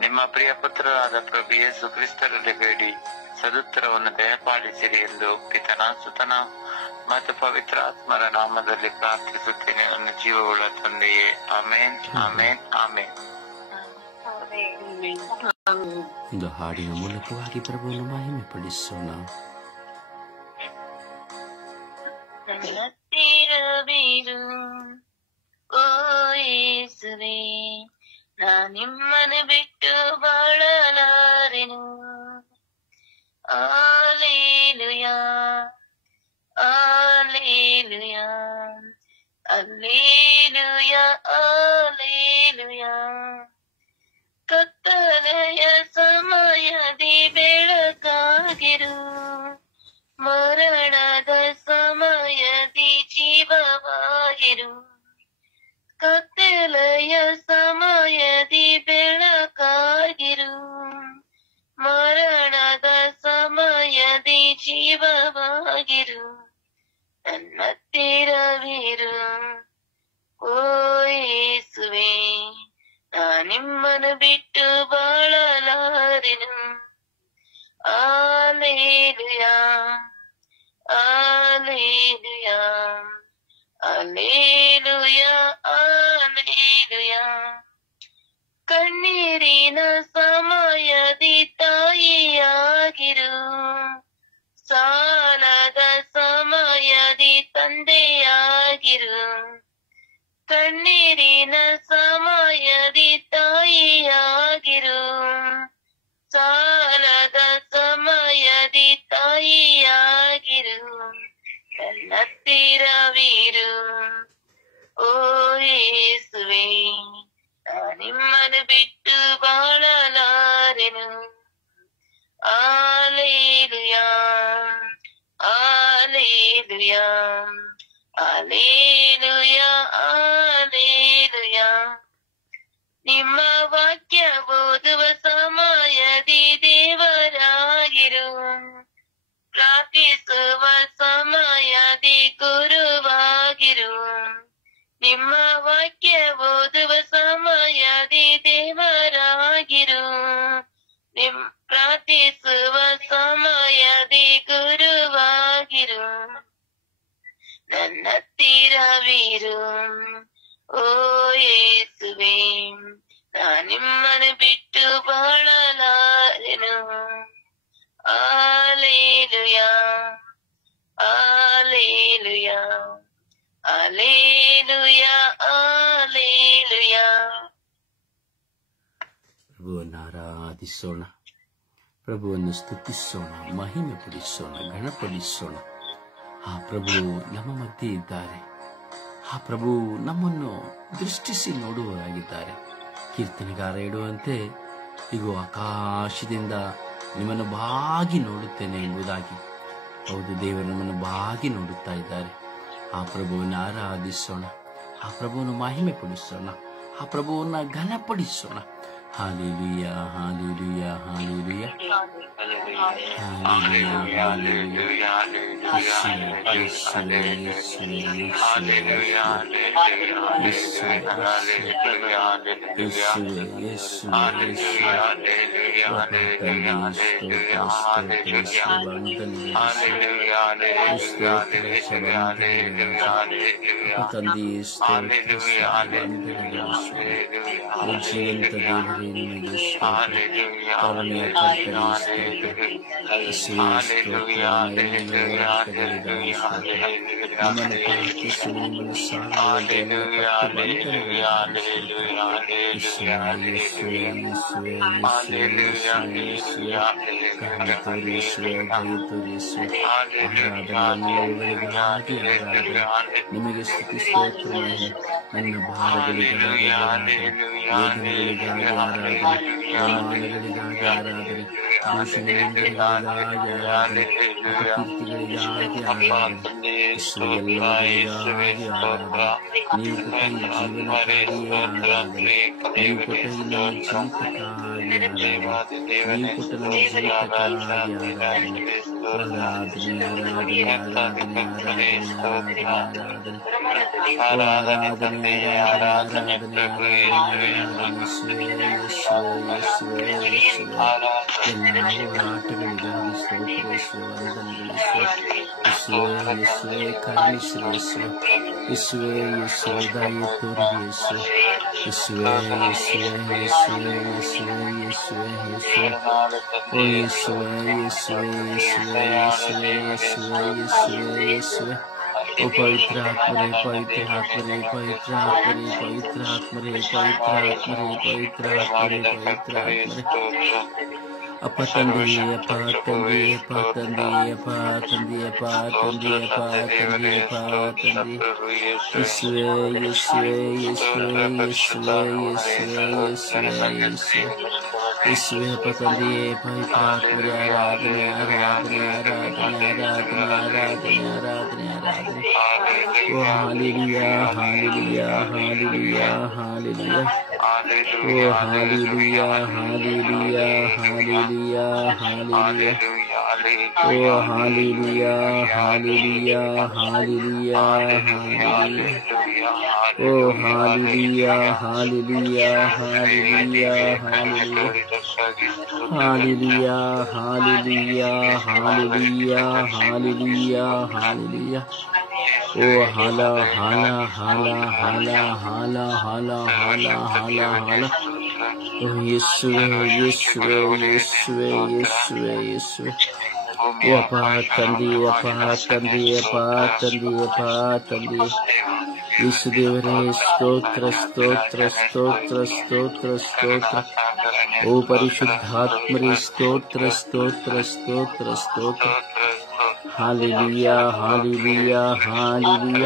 ನಿಮ್ಮ ಪ್ರಿಯ ಪುತ್ರರಾದ ಪ್ರಭು ಯೇಸು ಕ್ರಿಸ್ತರಲ್ಲಿ ಬೇಡಿ ಸದುತ್ತರವನ್ನು ದಯಪಾಲಿಸಿರಿ ಎಂದು ಪಿತನ, ಸುತನ ಮತ್ತು ಪವಿತ್ರಾತ್ಮರ ನಾಮದಲ್ಲಿ ಪ್ರಾರ್ಥಿಸುತ್ತೇನೆ, ನನ್ನ ಜೀವವುಳ್ಳ ತಂದೆಯೇ. ಆಮೇನ್, ಆಮೇನ್, ಆಮೇನ್. ಒಂದು ಹಾಡಿನ ಮೂಲಕವಾಗಿ ಪ್ರಭುವನ್ನು ಮಹಿಮೆ ಪಡಿಸೋಣ. ನನ್ನತ್ತಿರಬೇರು ಓ ಯೇಸುವೇ, ನಾ ನಿಮ್ಮನ್ನು ಬಿಟ್ಟು ಬಾಳಲಾರೆನು. ಆಲೇಲುಯಾ, ಆಲೇಲುಯಾ, ಅಲ್ಲೇಲುಯಾ, ಆಲೇಲುಯಾ. ಕತ್ತಲೆಯ ಸಮಯದಿ ಬೆಳಕಾಗಿರು, ಮರಣದ ಸಮಯದಿ ಜೀವವಾಗಿರು. ಕತ್ತಲೆಯ ಸಮಯದಿ ಬೆಳಕಾಗಿರು, ಮರಣದ ಸಮಯದಿ ಜೀವವಾಗಿರು. ನನ್ನತ್ತಿರವಿರು ಓ ಯೇಸುವೇ, ನಾ ನಿಮ್ಮನ್ನು ಬಿಟ್ಟು ಬಾಳಲಾರೆನು. ಆಲೇಲುಯಾ, ಆಲೇಲುಯಾ, ಆಲೇಲುಯಾ, ಆಲೇಲುಯಾ. ಕಣ್ಣೀರಿನ ಸಮಯದಿ ತಾಯಿಯಾಗಿರು, ಸಾಲದ ಸಮಯದಿ ತಂದೆಯಾಗಿರು. ಕಣ್ಣೀರಿನ ಸಮಯದಿ ತಾಯಿಯಾಗಿರು, ಸಾಲದ ಸಮಯದಿ ತಾಯಿಯಾಗಿರು. ನನ್ನತ್ತಿರವಿರು ಅಲೇಲುಯ ಅಲೇಲುಯ. ನಿಮ್ಮ ವಾಕ್ಯ ಓದುವ ಸಮಯದಿ ದೇವರಾಗಿರು, ಪ್ರಾರ್ಥಿಸುವ ಸಮಯದಿ ಗುರುವಾಗಿರು. ನಿಮ್ಮ ವಾಕ್ಯ ಓದುವ ಸಮಯದಿ ದೇವರಾಗಿರು, ಪ್ರಾರ್ಥಿಸುವ ಸಮಯದಿ ಗುರುವಾಗಿರು. ನನ್ನ ತೀರವಿರು ಓ ಯೇಸುವೆ, ನಿಮ್ಮನ್ನು ಬಿಟ್ಟು ಬಾಳಲಾರೆನು. ಅಲೇಲುಯ ಅಲೇಲುಯ ಅಲೇಲುಯ ಅಲೇಲುಯ. ಪ್ರಭುವನ್ನು ಆರಾಧಿಸೋಣ, ಪ್ರಭುವನ್ನು ಸ್ತುತಿಸೋಣ, ಮಹಿಮೆ ಪಡಿಸೋಣ, ಗಣಪಡಿಸೋಣ. ಆ ಪ್ರಭು ನಮ್ಮ ಮಧ್ಯೆ ಇದ್ದಾರೆ. ಆ ಪ್ರಭು ನಮ್ಮನ್ನು ದೃಷ್ಟಿಸಿ ನೋಡುವವರಾಗಿದ್ದಾರೆ. ಕೀರ್ತನೆಗಾರ ಹೇಳುವಂತೆ, ಈಗ ಆಕಾಶದಿಂದ ನಿಮ್ಮನ್ನು ಬಾಗಿ ನೋಡುತ್ತೇನೆ ಎಂಬುದಾಗಿ. ಹೌದು, ದೇವರು ನಮ್ಮನ್ನು ಬಾಗಿ ನೋಡುತ್ತಾ ಇದ್ದಾರೆ. ಆ ಪ್ರಭುವನ್ನು ಆರಾಧಿಸೋಣ, ಆ ಪ್ರಭುವನ್ನು ಮಹಿಮೆ ಪಡಿಸೋಣ, ಆ ಪ್ರಭುವನ್ನು ಘನಪಡಿಸೋಣ. ಹಾಲೆಲೂಯ ಹಾಲೆಲೂಯ ಹಾಲೆಲೂಯ ನಿಮಗೆ ಸ್ತುತಿ ಸ್ತೋತ್ರ. ನನ್ನ ಭಾರಗಳಿಗಾಗಿ ಆರಾಧನೆ, ಅವಮಾನಗಳಿಗಾಗಿ ಆರಾಧನೆ, ದೂಷಣೆಗಳಿಗಾಗಿ ಆರಾಧನೆ, ಅಪಕೀರ್ತಿಗಳಿಗಾಗಿ ಆರಾಧನೆ, ಎಲ್ಲರಿಗಾಗಿ ಆರಾಧನೆ. ನೀವು ಕೊಟ್ಟ ಈ ಜೀವನಕ್ಕಾಗಿಯೇ ಆರಾಧನೆ, ನೀವು ಕೊಟ್ಟ ಈ ನಮ್ಮ ಜೀವಿತಕ್ಕಾಗಿ ಆರಾಧನೆ, ನೀವು ಕೊಟ್ಟ ನಮ್ಮ ಜೀವಿತಕ್ಕಾಗಿ ಆರಾಧನೆ. ಆರಾಧನೆ ಆರಾಧನೆ ಆರಾಧನೆ ಆರಾಧನೆ ಆರಾಧನೆ ಆರಾಧನೆ ಆರಾಧನೆ ಆರಾಧನೆ ಎಲ್ಲ ಹೋರಾಟಗಳಿಗಾಗಿ ಸ್ತೋತ್ರ ವಂದನೆಗಳು. ಕರುಣಿಸಿರಿ ಯೇಸುವೇ, ಯೇಸುವೇ ದಯ ತೋರಿರಿ ಯೇಸುವೇ, ಯೇಸುವೇ ಯೇಸುವೇ ಯೇಸುವೇ ಯೇಸುವೇ ಯೇಸುವೇ ಓ ಯೇಸುವೇ ಯೇಸುವೇ ಯೇಸುವೇ ಯೇಸುವೇ ಯೇಸುವೇ ಯೇಸುವೇ ಯೇಸುವೇ ಓ ಪವಿತ್ರ ಆತ್ಮರೇ, ಪವಿತ್ರ ಆತ್ಮರೇ, ಪವಿತ್ರ ಆತ್ಮರೇ, ಪವಿತ್ರ ಆತ್ಮರೇ, ಪವಿತ್ರ ಆತ್ಮರೇ, ಪವಿತ್ರ ಆತ್ಮರೇ, ಪವಿತ್ರ ಆತ್ಮರೇ. ಅಪ್ಪ ತಂದೆ, ಅಪ್ಪ ತಂದೆ, ಅಪ್ಪ ತಂದೆ, ಅಪ್ಪ ತಂದೆ, ಅಪ್ಪ ತಂದೆ, ಅಪ್ಪ ತಂದೆ, ಅಪ್ಪ ತಂದೆ. ಯೇಸುವೇ ಯೇಸುವೇ ಯೇಸುವೇ ಯೇಸುವೇ ಯೇಸುವೇ ಯೇಸುವೇ ಯೇಸುವೇ ಯೇಸುವೇ ಅಪ್ಪ ತಂದೆ, ಪವಿತ್ರ ಆತ್ಮರೇ, ಆರಾಧನೆ ಆರಾಧನೆ ಆರಾಧನೆ ಆರಾಧನೆ ಆರಾಧನೆ ಆರಾಧನೆ ಆರಾಧನೆ. ಓ ಹಾಲೆಲೂಯ ಹಾಲೆಲೂಯ ಹಾಲೆಲೂಯ ಹಾಲೆಲೂಯ ಓ ಹಾಲೆಲೂಯ ಹಾಲೆಲೂಯ ಹಾಲೆಲೂಯ ಹಾಲೆಲೂಯ ಓ ಹಾಲೆಲೂಯ ಹಾಲೆಲೂಯ ಹಾಲೆಲೂಯ ಹಾಲೆಲೂಯ ಓ hallelujah hallelujah hallelujah hallelujah hallelujah hallelujah hallelujah hallelujah hallelujah ಓ ಹಾಲ ಹಾಲ ಹಾಲ ಹಾಲ ಹಾಲ ಹಾಲ ಹಾಲ ಹಾಲ ಹಾಲ ಓ ಯೇಸುವೇ ಯೇಸುವೇ ಯೇಸುವೇ ಯೇಸುವೇ ಯೇಸುವೇ ಓ ಅಪ್ಪ ತಂದೆ, ಅಪ್ಪ ತಂದೆ, ಅಪ್ಪ ತಂದೆ, ಅಪ್ಪ ತಂದೆ. ಯೇಸು ದೇವರೇ, ಸ್ತೋತ್ರ ಸ್ತೋತ್ರ ಸ್ತೋತ್ರ ಸ್ತೋತ್ರ ಸ್ತೋತ್ರ. ಓ ಪರಿಶುದ್ಧಾತ್ಮರೇ, ಸ್ತೋತ್ರ ಸ್ತೋತ್ರ ಸ್ತೋತ್ರ ಸ್ತೋತ್ರ. ಹಾಲೆಲೂಯ ಹಾಲೆಲೂಯ ಹಾಲೆಲೂಯ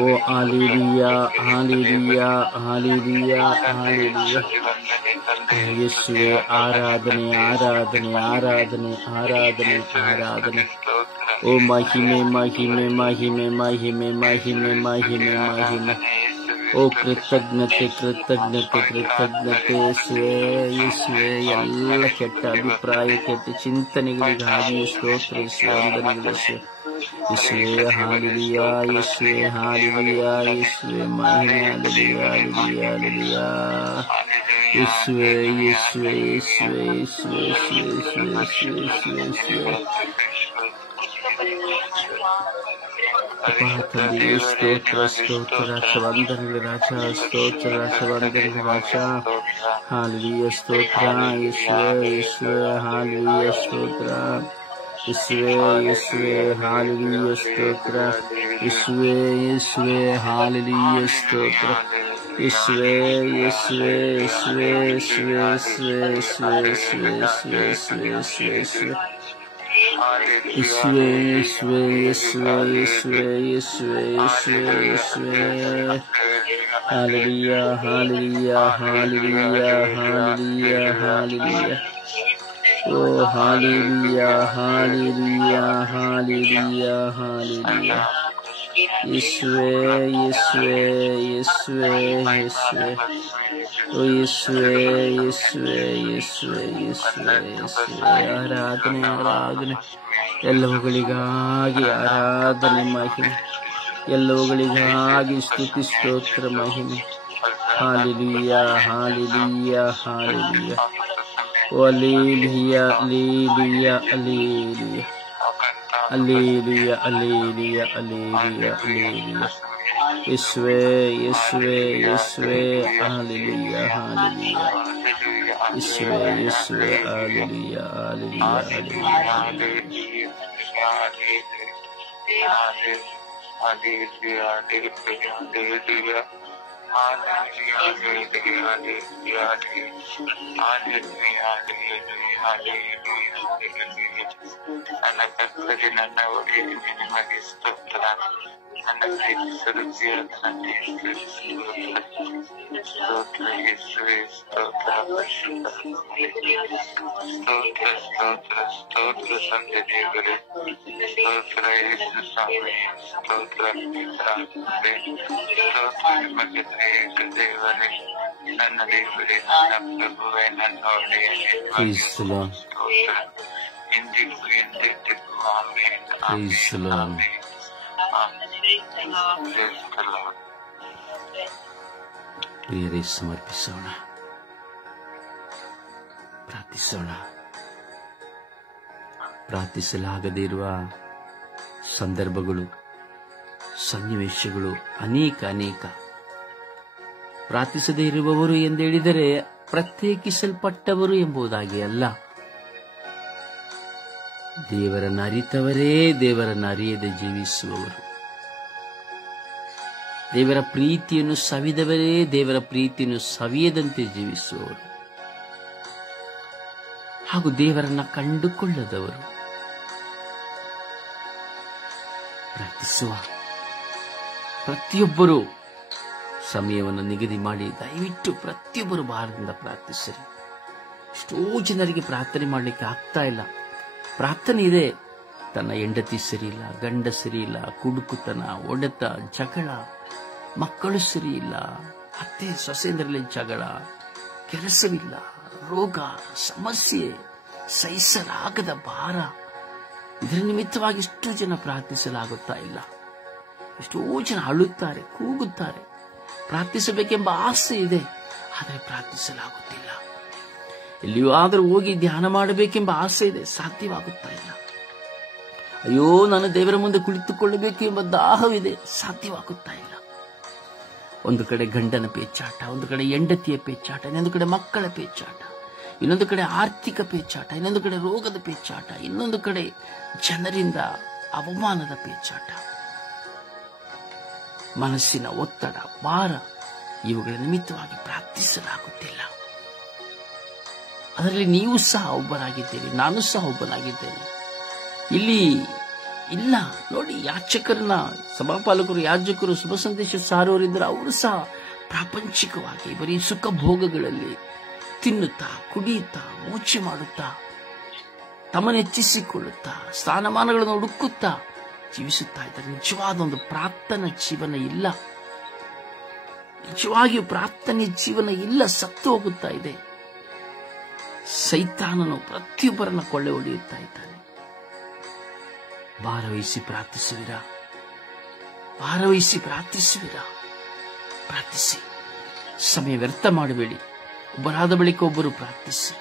ಓ ಹಾಲೆಲೂಯ ಹಾಲೆಲೂಯ ಹಾಲೆಲೂಯ ಹಾಲೆಲೂಯ. ಯೇಸುವೇ, ಆರಾಧನೆ ಆರಾಧನೆ ಆರಾಧನೆ ಆರಾಧನೆ ಆರಾಧನೆ ಓ ಮಹಿಮೆ ಮಹಿಮೆ ಮಹಿಮೆ ಮಹಿಮೆ ಮಹಿಮೆ ಮಹಿಮೆ ಮಹಿಮೆ. ಓ ಕೃತಜ್ಞತೆ ಕೃತಜ್ಞತೆ ಕೃತಜ್ಞತೆ ಯೇಸುವೆ ಯೇಸುವೆ. ಎಲ್ಲ ಕೆಟ್ಟ ಅಭಿಪ್ರಾಯ ಕೆಟ್ಟ ಚಿಂತನೆಗಳಿಗಾಗಿ ಸ್ತೋತ್ರ ಯೇಸುವೆ. ವಂದನೆಗಳು ಯೇಸುವೆ. ಹಾಲೆಲೂಯಾ ಯೇಸುವೆ ಹಾಲೆಲೂಯಾ ಯೇಸುವೆ. ಮಹಿಮೆ ಹಾಲೆಲೂಯಾ ಹಾಲೆಲೂಯಾ ಹಾಲೆಲೂಯಾ ಯೇಸುವೆ ಯೇಸುವೆ ಯೇಸುವೆ ಯೇಸುವೆ ಯೇಸುವೆ ಯೇಸುವೆ ಯೇಸುವೆ ಯೇಸುವೆ. ತಂದೆಯೇ ಸ್ತೋತ್ರ ಸ್ತೋತ್ರ ರಾಜ. ವಂದನೆಗಳು ರಾಜ. ಸ್ತೋತ್ರ ರಾಜ. ವಂದನೆಗಳು ರಾಜ. ಹಾಲೆಲೂಯಾ ಸ್ತೋತ್ರ ಯೇಸುವೆ ಯೇಸುವೆ. ಹಾಲೆಲೂಯಾ ಸ್ತೋತ್ರ ಯೇಸುವೆ ಯೇಸುವೆ. ಹಾಲೆಲೂಯಾ ಸ್ತೋತ್ರ ಯೇಸುವೆ ಯೇಸುವೆ. ಹಾಲೆಲೂಯಾ ಸ್ತೋತ್ರ ಯೇಸುವೆ ಯೇಸುವೆ ಯೇಸುವೆ ಯೇಸುವೆ ಯೇಸುವೆ ಯೇಸುವೆ ಯೇಸುವೆ ಯೇಸುವೆ ಯೇಸುವೆ ಯೇಸುವೆ ಯೇಸುವೆ ಯೇಸುವೆ ಯೇಸುವೆ ಯೇಸುವೆ ಯೇಸುವೆ ಯೇಸುವೆ ಯೇಸುವೆ. Hallelujah hallelujah hallelujah hallelujah hallelujah. ಓ ಹಾಲೆಲೂಯಾ ಹಾಲೆಲೂಯಾ ಹಾಲೆಲೂಯಾ ಹಾಲೆಲೂಯಾ. ಯೇಸುವೆ ಯೇಸುವೆ ಯೇಸುವೆ ಯೇಸುವೆ. ಓ ಯೇಸುವೆ ಯೇಸುವೆ ಯೇಸುವೆ ಯೇಸುವೆ ಯೇಸುವೆ. ಆರಾಧನೆ ಆರಾಧನೆ ಎಲ್ಲವುಗಳಿಗಾಗಿ ಆರಾಧನೆ ಮಹಿಮೆ. ಎಲ್ಲವುಗಳಿಗಾಗಿ ಸ್ತುತಿ ಸ್ತೋತ್ರ ಮಹಿಮೆ. Hallelujah hallelujah hallelujah. ಓ alleluia alleluia alleluia alleluia alleluia alleluia alleluia. ಯೇಸುವೆ ಯೇಸುವೆ ಯೇಸುವೆ. ಹಾಲೆಲೂಯಾ ಹಾಲೆಲೂಯಾ ಯೇಸುವೆ ಯೇಸುವೆ. Hallelujah hallelujah hallelujah. ನನ್ನ ಕರ್ತವ್ಯ ನನ್ನ ಒಡೆಯ ನಿಮಗೆ ಸ್ತೋತ್ರ. ನನ್ನ ಪ್ರೀತಿಸಲು ಜೀವನದಲ್ಲಿ ಸ್ತೋತ್ರ ಯೇಸುವೆ ಸ್ತೋತ್ರ ಸ್ತೋತ್ರ ಸ್ತೋತ್ರ ಸ್ತೋತ್ರ ತಂದೆ ದೇವರೇ ಸ್ತೋತ್ರ ಯೇಸು ಸ್ವಾಮಿ ಸ್ತೋತ್ರ ಸ್ತೋತ್ರ ನಿಮಗೆ ದೇವರೇ ನನ್ನ ದೇವರೇ ನನ್ನ ಪ್ರಭುವೇ ನನ್ನ ಒಡೆಯ ಸ್ತೋತ್ರ ಇಂದಿಗೂ ಎಂದೆಂದಿಗೂ ಆಮೆನ್ ಆಮೆನ್. ಪ್ರಿಯರೇ ಸಮರ್ಪಿಸೋಣ, ಪ್ರಾರ್ಥಿಸೋಣ. ಪ್ರಾರ್ಥಿಸಲಾಗದೇ ಇರುವ ಸಂದರ್ಭಗಳು ಸನ್ನಿವೇಶಗಳು ಅನೇಕ. ಪ್ರಾರ್ಥಿಸದೇ ಇರುವವರು ಎಂದೇಳಿದರೆ ಪ್ರತ್ಯೇಕಿಸಲ್ಪಟ್ಟವರು ಎಂಬುದಾಗಿ ಅಲ್ಲ. ದೇವರನ್ನು ಅರಿತವರೇ ದೇವರನ್ನು ಅರಿಯದೆ ಜೀವಿಸುವವರು. ದೇವರ ಪ್ರೀತಿಯನ್ನು ಸವಿದವರೇ ದೇವರ ಪ್ರೀತಿಯನ್ನು ಸವಿಯದಂತೆ ಜೀವಿಸುವವರು ಹಾಗೂ ದೇವರನ್ನ ಕಂಡುಕೊಳ್ಳದವರು. ಪ್ರಾರ್ಥಿಸುವ ಪ್ರತಿಯೊಬ್ಬರು ಸಮಯವನ್ನು ನಿಗದಿ ಮಾಡಿ ದಯವಿಟ್ಟು ಪ್ರತಿಯೊಬ್ಬರು ಭಾರದಿಂದ ಪ್ರಾರ್ಥಿಸಿರಿ. ಎಷ್ಟೋ ಜನರಿಗೆ ಪ್ರಾರ್ಥನೆ ಮಾಡಲಿಕ್ಕೆ ಆಗ್ತಾ ಇಲ್ಲ. ಪ್ರಾರ್ಥನೆ ಇದೆ, ತನ್ನ ಹೆಂಡತಿ ಸರಿಯಿಲ್ಲ, ಗಂಡ ಸರಿಯಿಲ್ಲ, ಕುಡುಕುತನ, ಒಡೆತ, ಜಗಳ, ಮಕ್ಕಳು ಸರಿಯಿಲ್ಲ, ಅತ್ತೆ ಸೊಸೆಯಂದರಲ್ಲಿ ಜಗಳ, ಕೆಲಸವಿಲ್ಲ, ರೋಗ, ಸಮಸ್ಯೆ, ಸಹಿಸಲಾಗದ ಭಾರ. ಇದರ ನಿಮಿತ್ತವಾಗಿ ಎಷ್ಟೋ ಜನ ಪ್ರಾರ್ಥಿಸಲಾಗುತ್ತಾ ಇಲ್ಲ. ಎಷ್ಟೋ ಜನ ಅಳುತ್ತಾರೆ, ಕೂಗುತ್ತಾರೆ. ಪ್ರಾರ್ಥಿಸಬೇಕೆಂಬ ಆಸೆ ಇದೆ, ಆದರೆ ಪ್ರಾರ್ಥಿಸಲಾಗುತ್ತಿಲ್ಲ. ಎಲ್ಲಿಯೂ ಆದರೂ ಹೋಗಿ ಧ್ಯಾನ ಮಾಡಬೇಕೆಂಬ ಆಸೆ ಇದೆ, ಸಾಧ್ಯವಾಗುತ್ತಾ ಇಲ್ಲ. ಅಯ್ಯೋ, ನಾನು ದೇವರ ಮುಂದೆ ಕುಳಿತುಕೊಳ್ಳಬೇಕು ಎಂಬ ದಾಹವಿದೆ, ಸಾಧ್ಯವಾಗುತ್ತಾ ಇಲ್ಲ. ಒಂದು ಕಡೆ ಗಂಡನ ಪೇಚಾಟ, ಒಂದು ಕಡೆ ಹೆಂಡತಿಯ ಪೇಚಾಟ, ಇನ್ನೊಂದು ಕಡೆ ಮಕ್ಕಳ ಪೇಚಾಟ, ಇನ್ನೊಂದು ಕಡೆ ಆರ್ಥಿಕ ಪೇಚಾಟ, ಇನ್ನೊಂದು ಕಡೆ ರೋಗದ ಪೇಚಾಟ, ಇನ್ನೊಂದು ಕಡೆ ಜನರಿಂದ ಅವಮಾನದ ಪೇಚಾಟ, ಮನಸ್ಸಿನ ಒತ್ತಡ, ಭಾರ. ಇವುಗಳ ನಿಮಿತ್ತವಾಗಿ ಪ್ರಾರ್ಥಿಸಲಾಗುತ್ತಿಲ್ಲ. ಅದರಲ್ಲಿ ನೀವು ಸಹ ಒಬ್ಬರಾಗಿದ್ದೀರಿ, ನಾನು ಸಹ ಒಬ್ಬನಾಗಿದ್ದೇನೆ. ಇಲ್ಲಿ ಇಲ್ಲ ನೋಡಿ, ಯಾಚಕರನ್ನ ಸಭಾಪಾಲಕರು, ಯಾಜಕರು, ಶುಭ ಸಂದೇಶ ಸಾರುವರಿದ್ದರೆ ಅವರು ಸಹ ಪ್ರಾಪಂಚಿಕವಾಗಿ ಬರೀ ಸುಖ ಭೋಗಗಳಲ್ಲಿ ತಿನ್ನುತ್ತಾ, ಕುಡಿಯುತ್ತಾ, ಮೋಚಿ ಮಾಡುತ್ತಾ ತಮ್ಮನ್ನು ಹೆಚ್ಚಿಸಿಕೊಳ್ಳುತ್ತಾ ಸ್ಥಾನಮಾನಗಳನ್ನು ಹುಡುಕುತ್ತಾ ಜೀವಿಸುತ್ತಾ ಇದ್ದಾರೆ. ನಿಜವಾದ ಒಂದು ಪ್ರಾರ್ಥನಾ ಜೀವನ ಇಲ್ಲ, ನಿಜವಾಗಿಯೂ ಪ್ರಾರ್ಥನೆಯ ಜೀವನ ಇಲ್ಲ, ಸತ್ತು ಹೋಗುತ್ತಾ ಇದೆ. ಸೈತಾನನು ಪ್ರತಿಯೊಬ್ಬರನ್ನ ಕೊಳ್ಳೆ ಹೊಡೆಯುತ್ತಾ ಇದ್ದಾನೆ. ಭಾರವಹಿಸಿ ಪ್ರಾರ್ಥಿಸುವಿರಾ? ಭಾರವಹಿಸಿ ಪ್ರಾರ್ಥಿಸುವಿರಾ? ಪ್ರಾರ್ಥಿಸಿ, ಸಮಯ ವ್ಯರ್ಥ ಮಾಡಬೇಡಿ. ಒಬ್ಬರಾದ ಬಳಿಕ ಒಬ್ಬರು ಪ್ರಾರ್ಥಿಸಿ.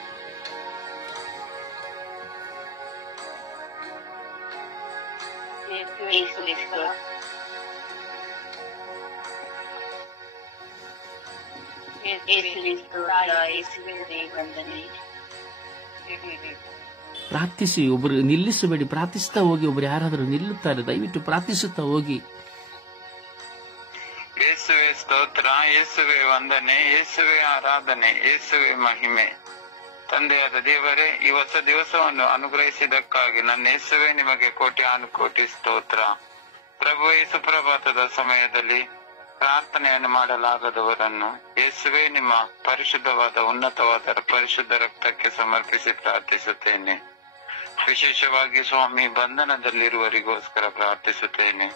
ಪ್ರಾರ್ಥಿಸಿ, ಒಬ್ಬರು ನಿಲ್ಲಿಸಬೇಡಿ. ಪ್ರಾರ್ಥಿಸ್ತಾ ಹೋಗಿ. ಒಬ್ಬರು ಯಾರಾದರೂ ನಿಲ್ಲುತ್ತಾರೆ, ದಯವಿಟ್ಟು ಪ್ರಾರ್ಥಿಸುತ್ತಾ ಹೋಗಿ. ಯೇಸುವೆ ಸ್ತೋತ್ರ, ಯೇಸುವೆ ವಂದನೆ, ಯೇಸುವೆ ಆರಾಧನೆ, ಯೇಸುವೆ ಮಹಿಮೆ. ತಂದೆಯಾದ ದೇವರೇ, ಈ ಹೊಸ ದಿವಸವನ್ನು ಅನುಗ್ರಹಿಸಿದ್ದಕ್ಕಾಗಿ ನನ್ನ ಯೇಸುವೆ ನಿಮಗೆ ಕೋಟಿ ಸ್ತೋತ್ರ. ಪ್ರಭುವೇ, ಸುಪ್ರಭಾತದ ಸಮಯದಲ್ಲಿ ಪ್ರಾರ್ಥನೆಯನ್ನು ಮಾಡಲಾಗದವರನ್ನು ಯೇಸುವೆ ನಿಮ್ಮ ಪರಿಶುದ್ಧವಾದ ಉನ್ನತವಾದ ಪರಿಶುದ್ಧ ರಕ್ತಕ್ಕೆ ಸಮರ್ಪಿಸಿ ಪ್ರಾರ್ಥಿಸುತ್ತೇನೆ. ವಿಶೇಷವಾಗಿ ಸ್ವಾಮಿ, ಬಂಧನದಲ್ಲಿರುವವರಿಗೋಸ್ಕರ ಪ್ರಾರ್ಥಿಸುತ್ತೇನೆ.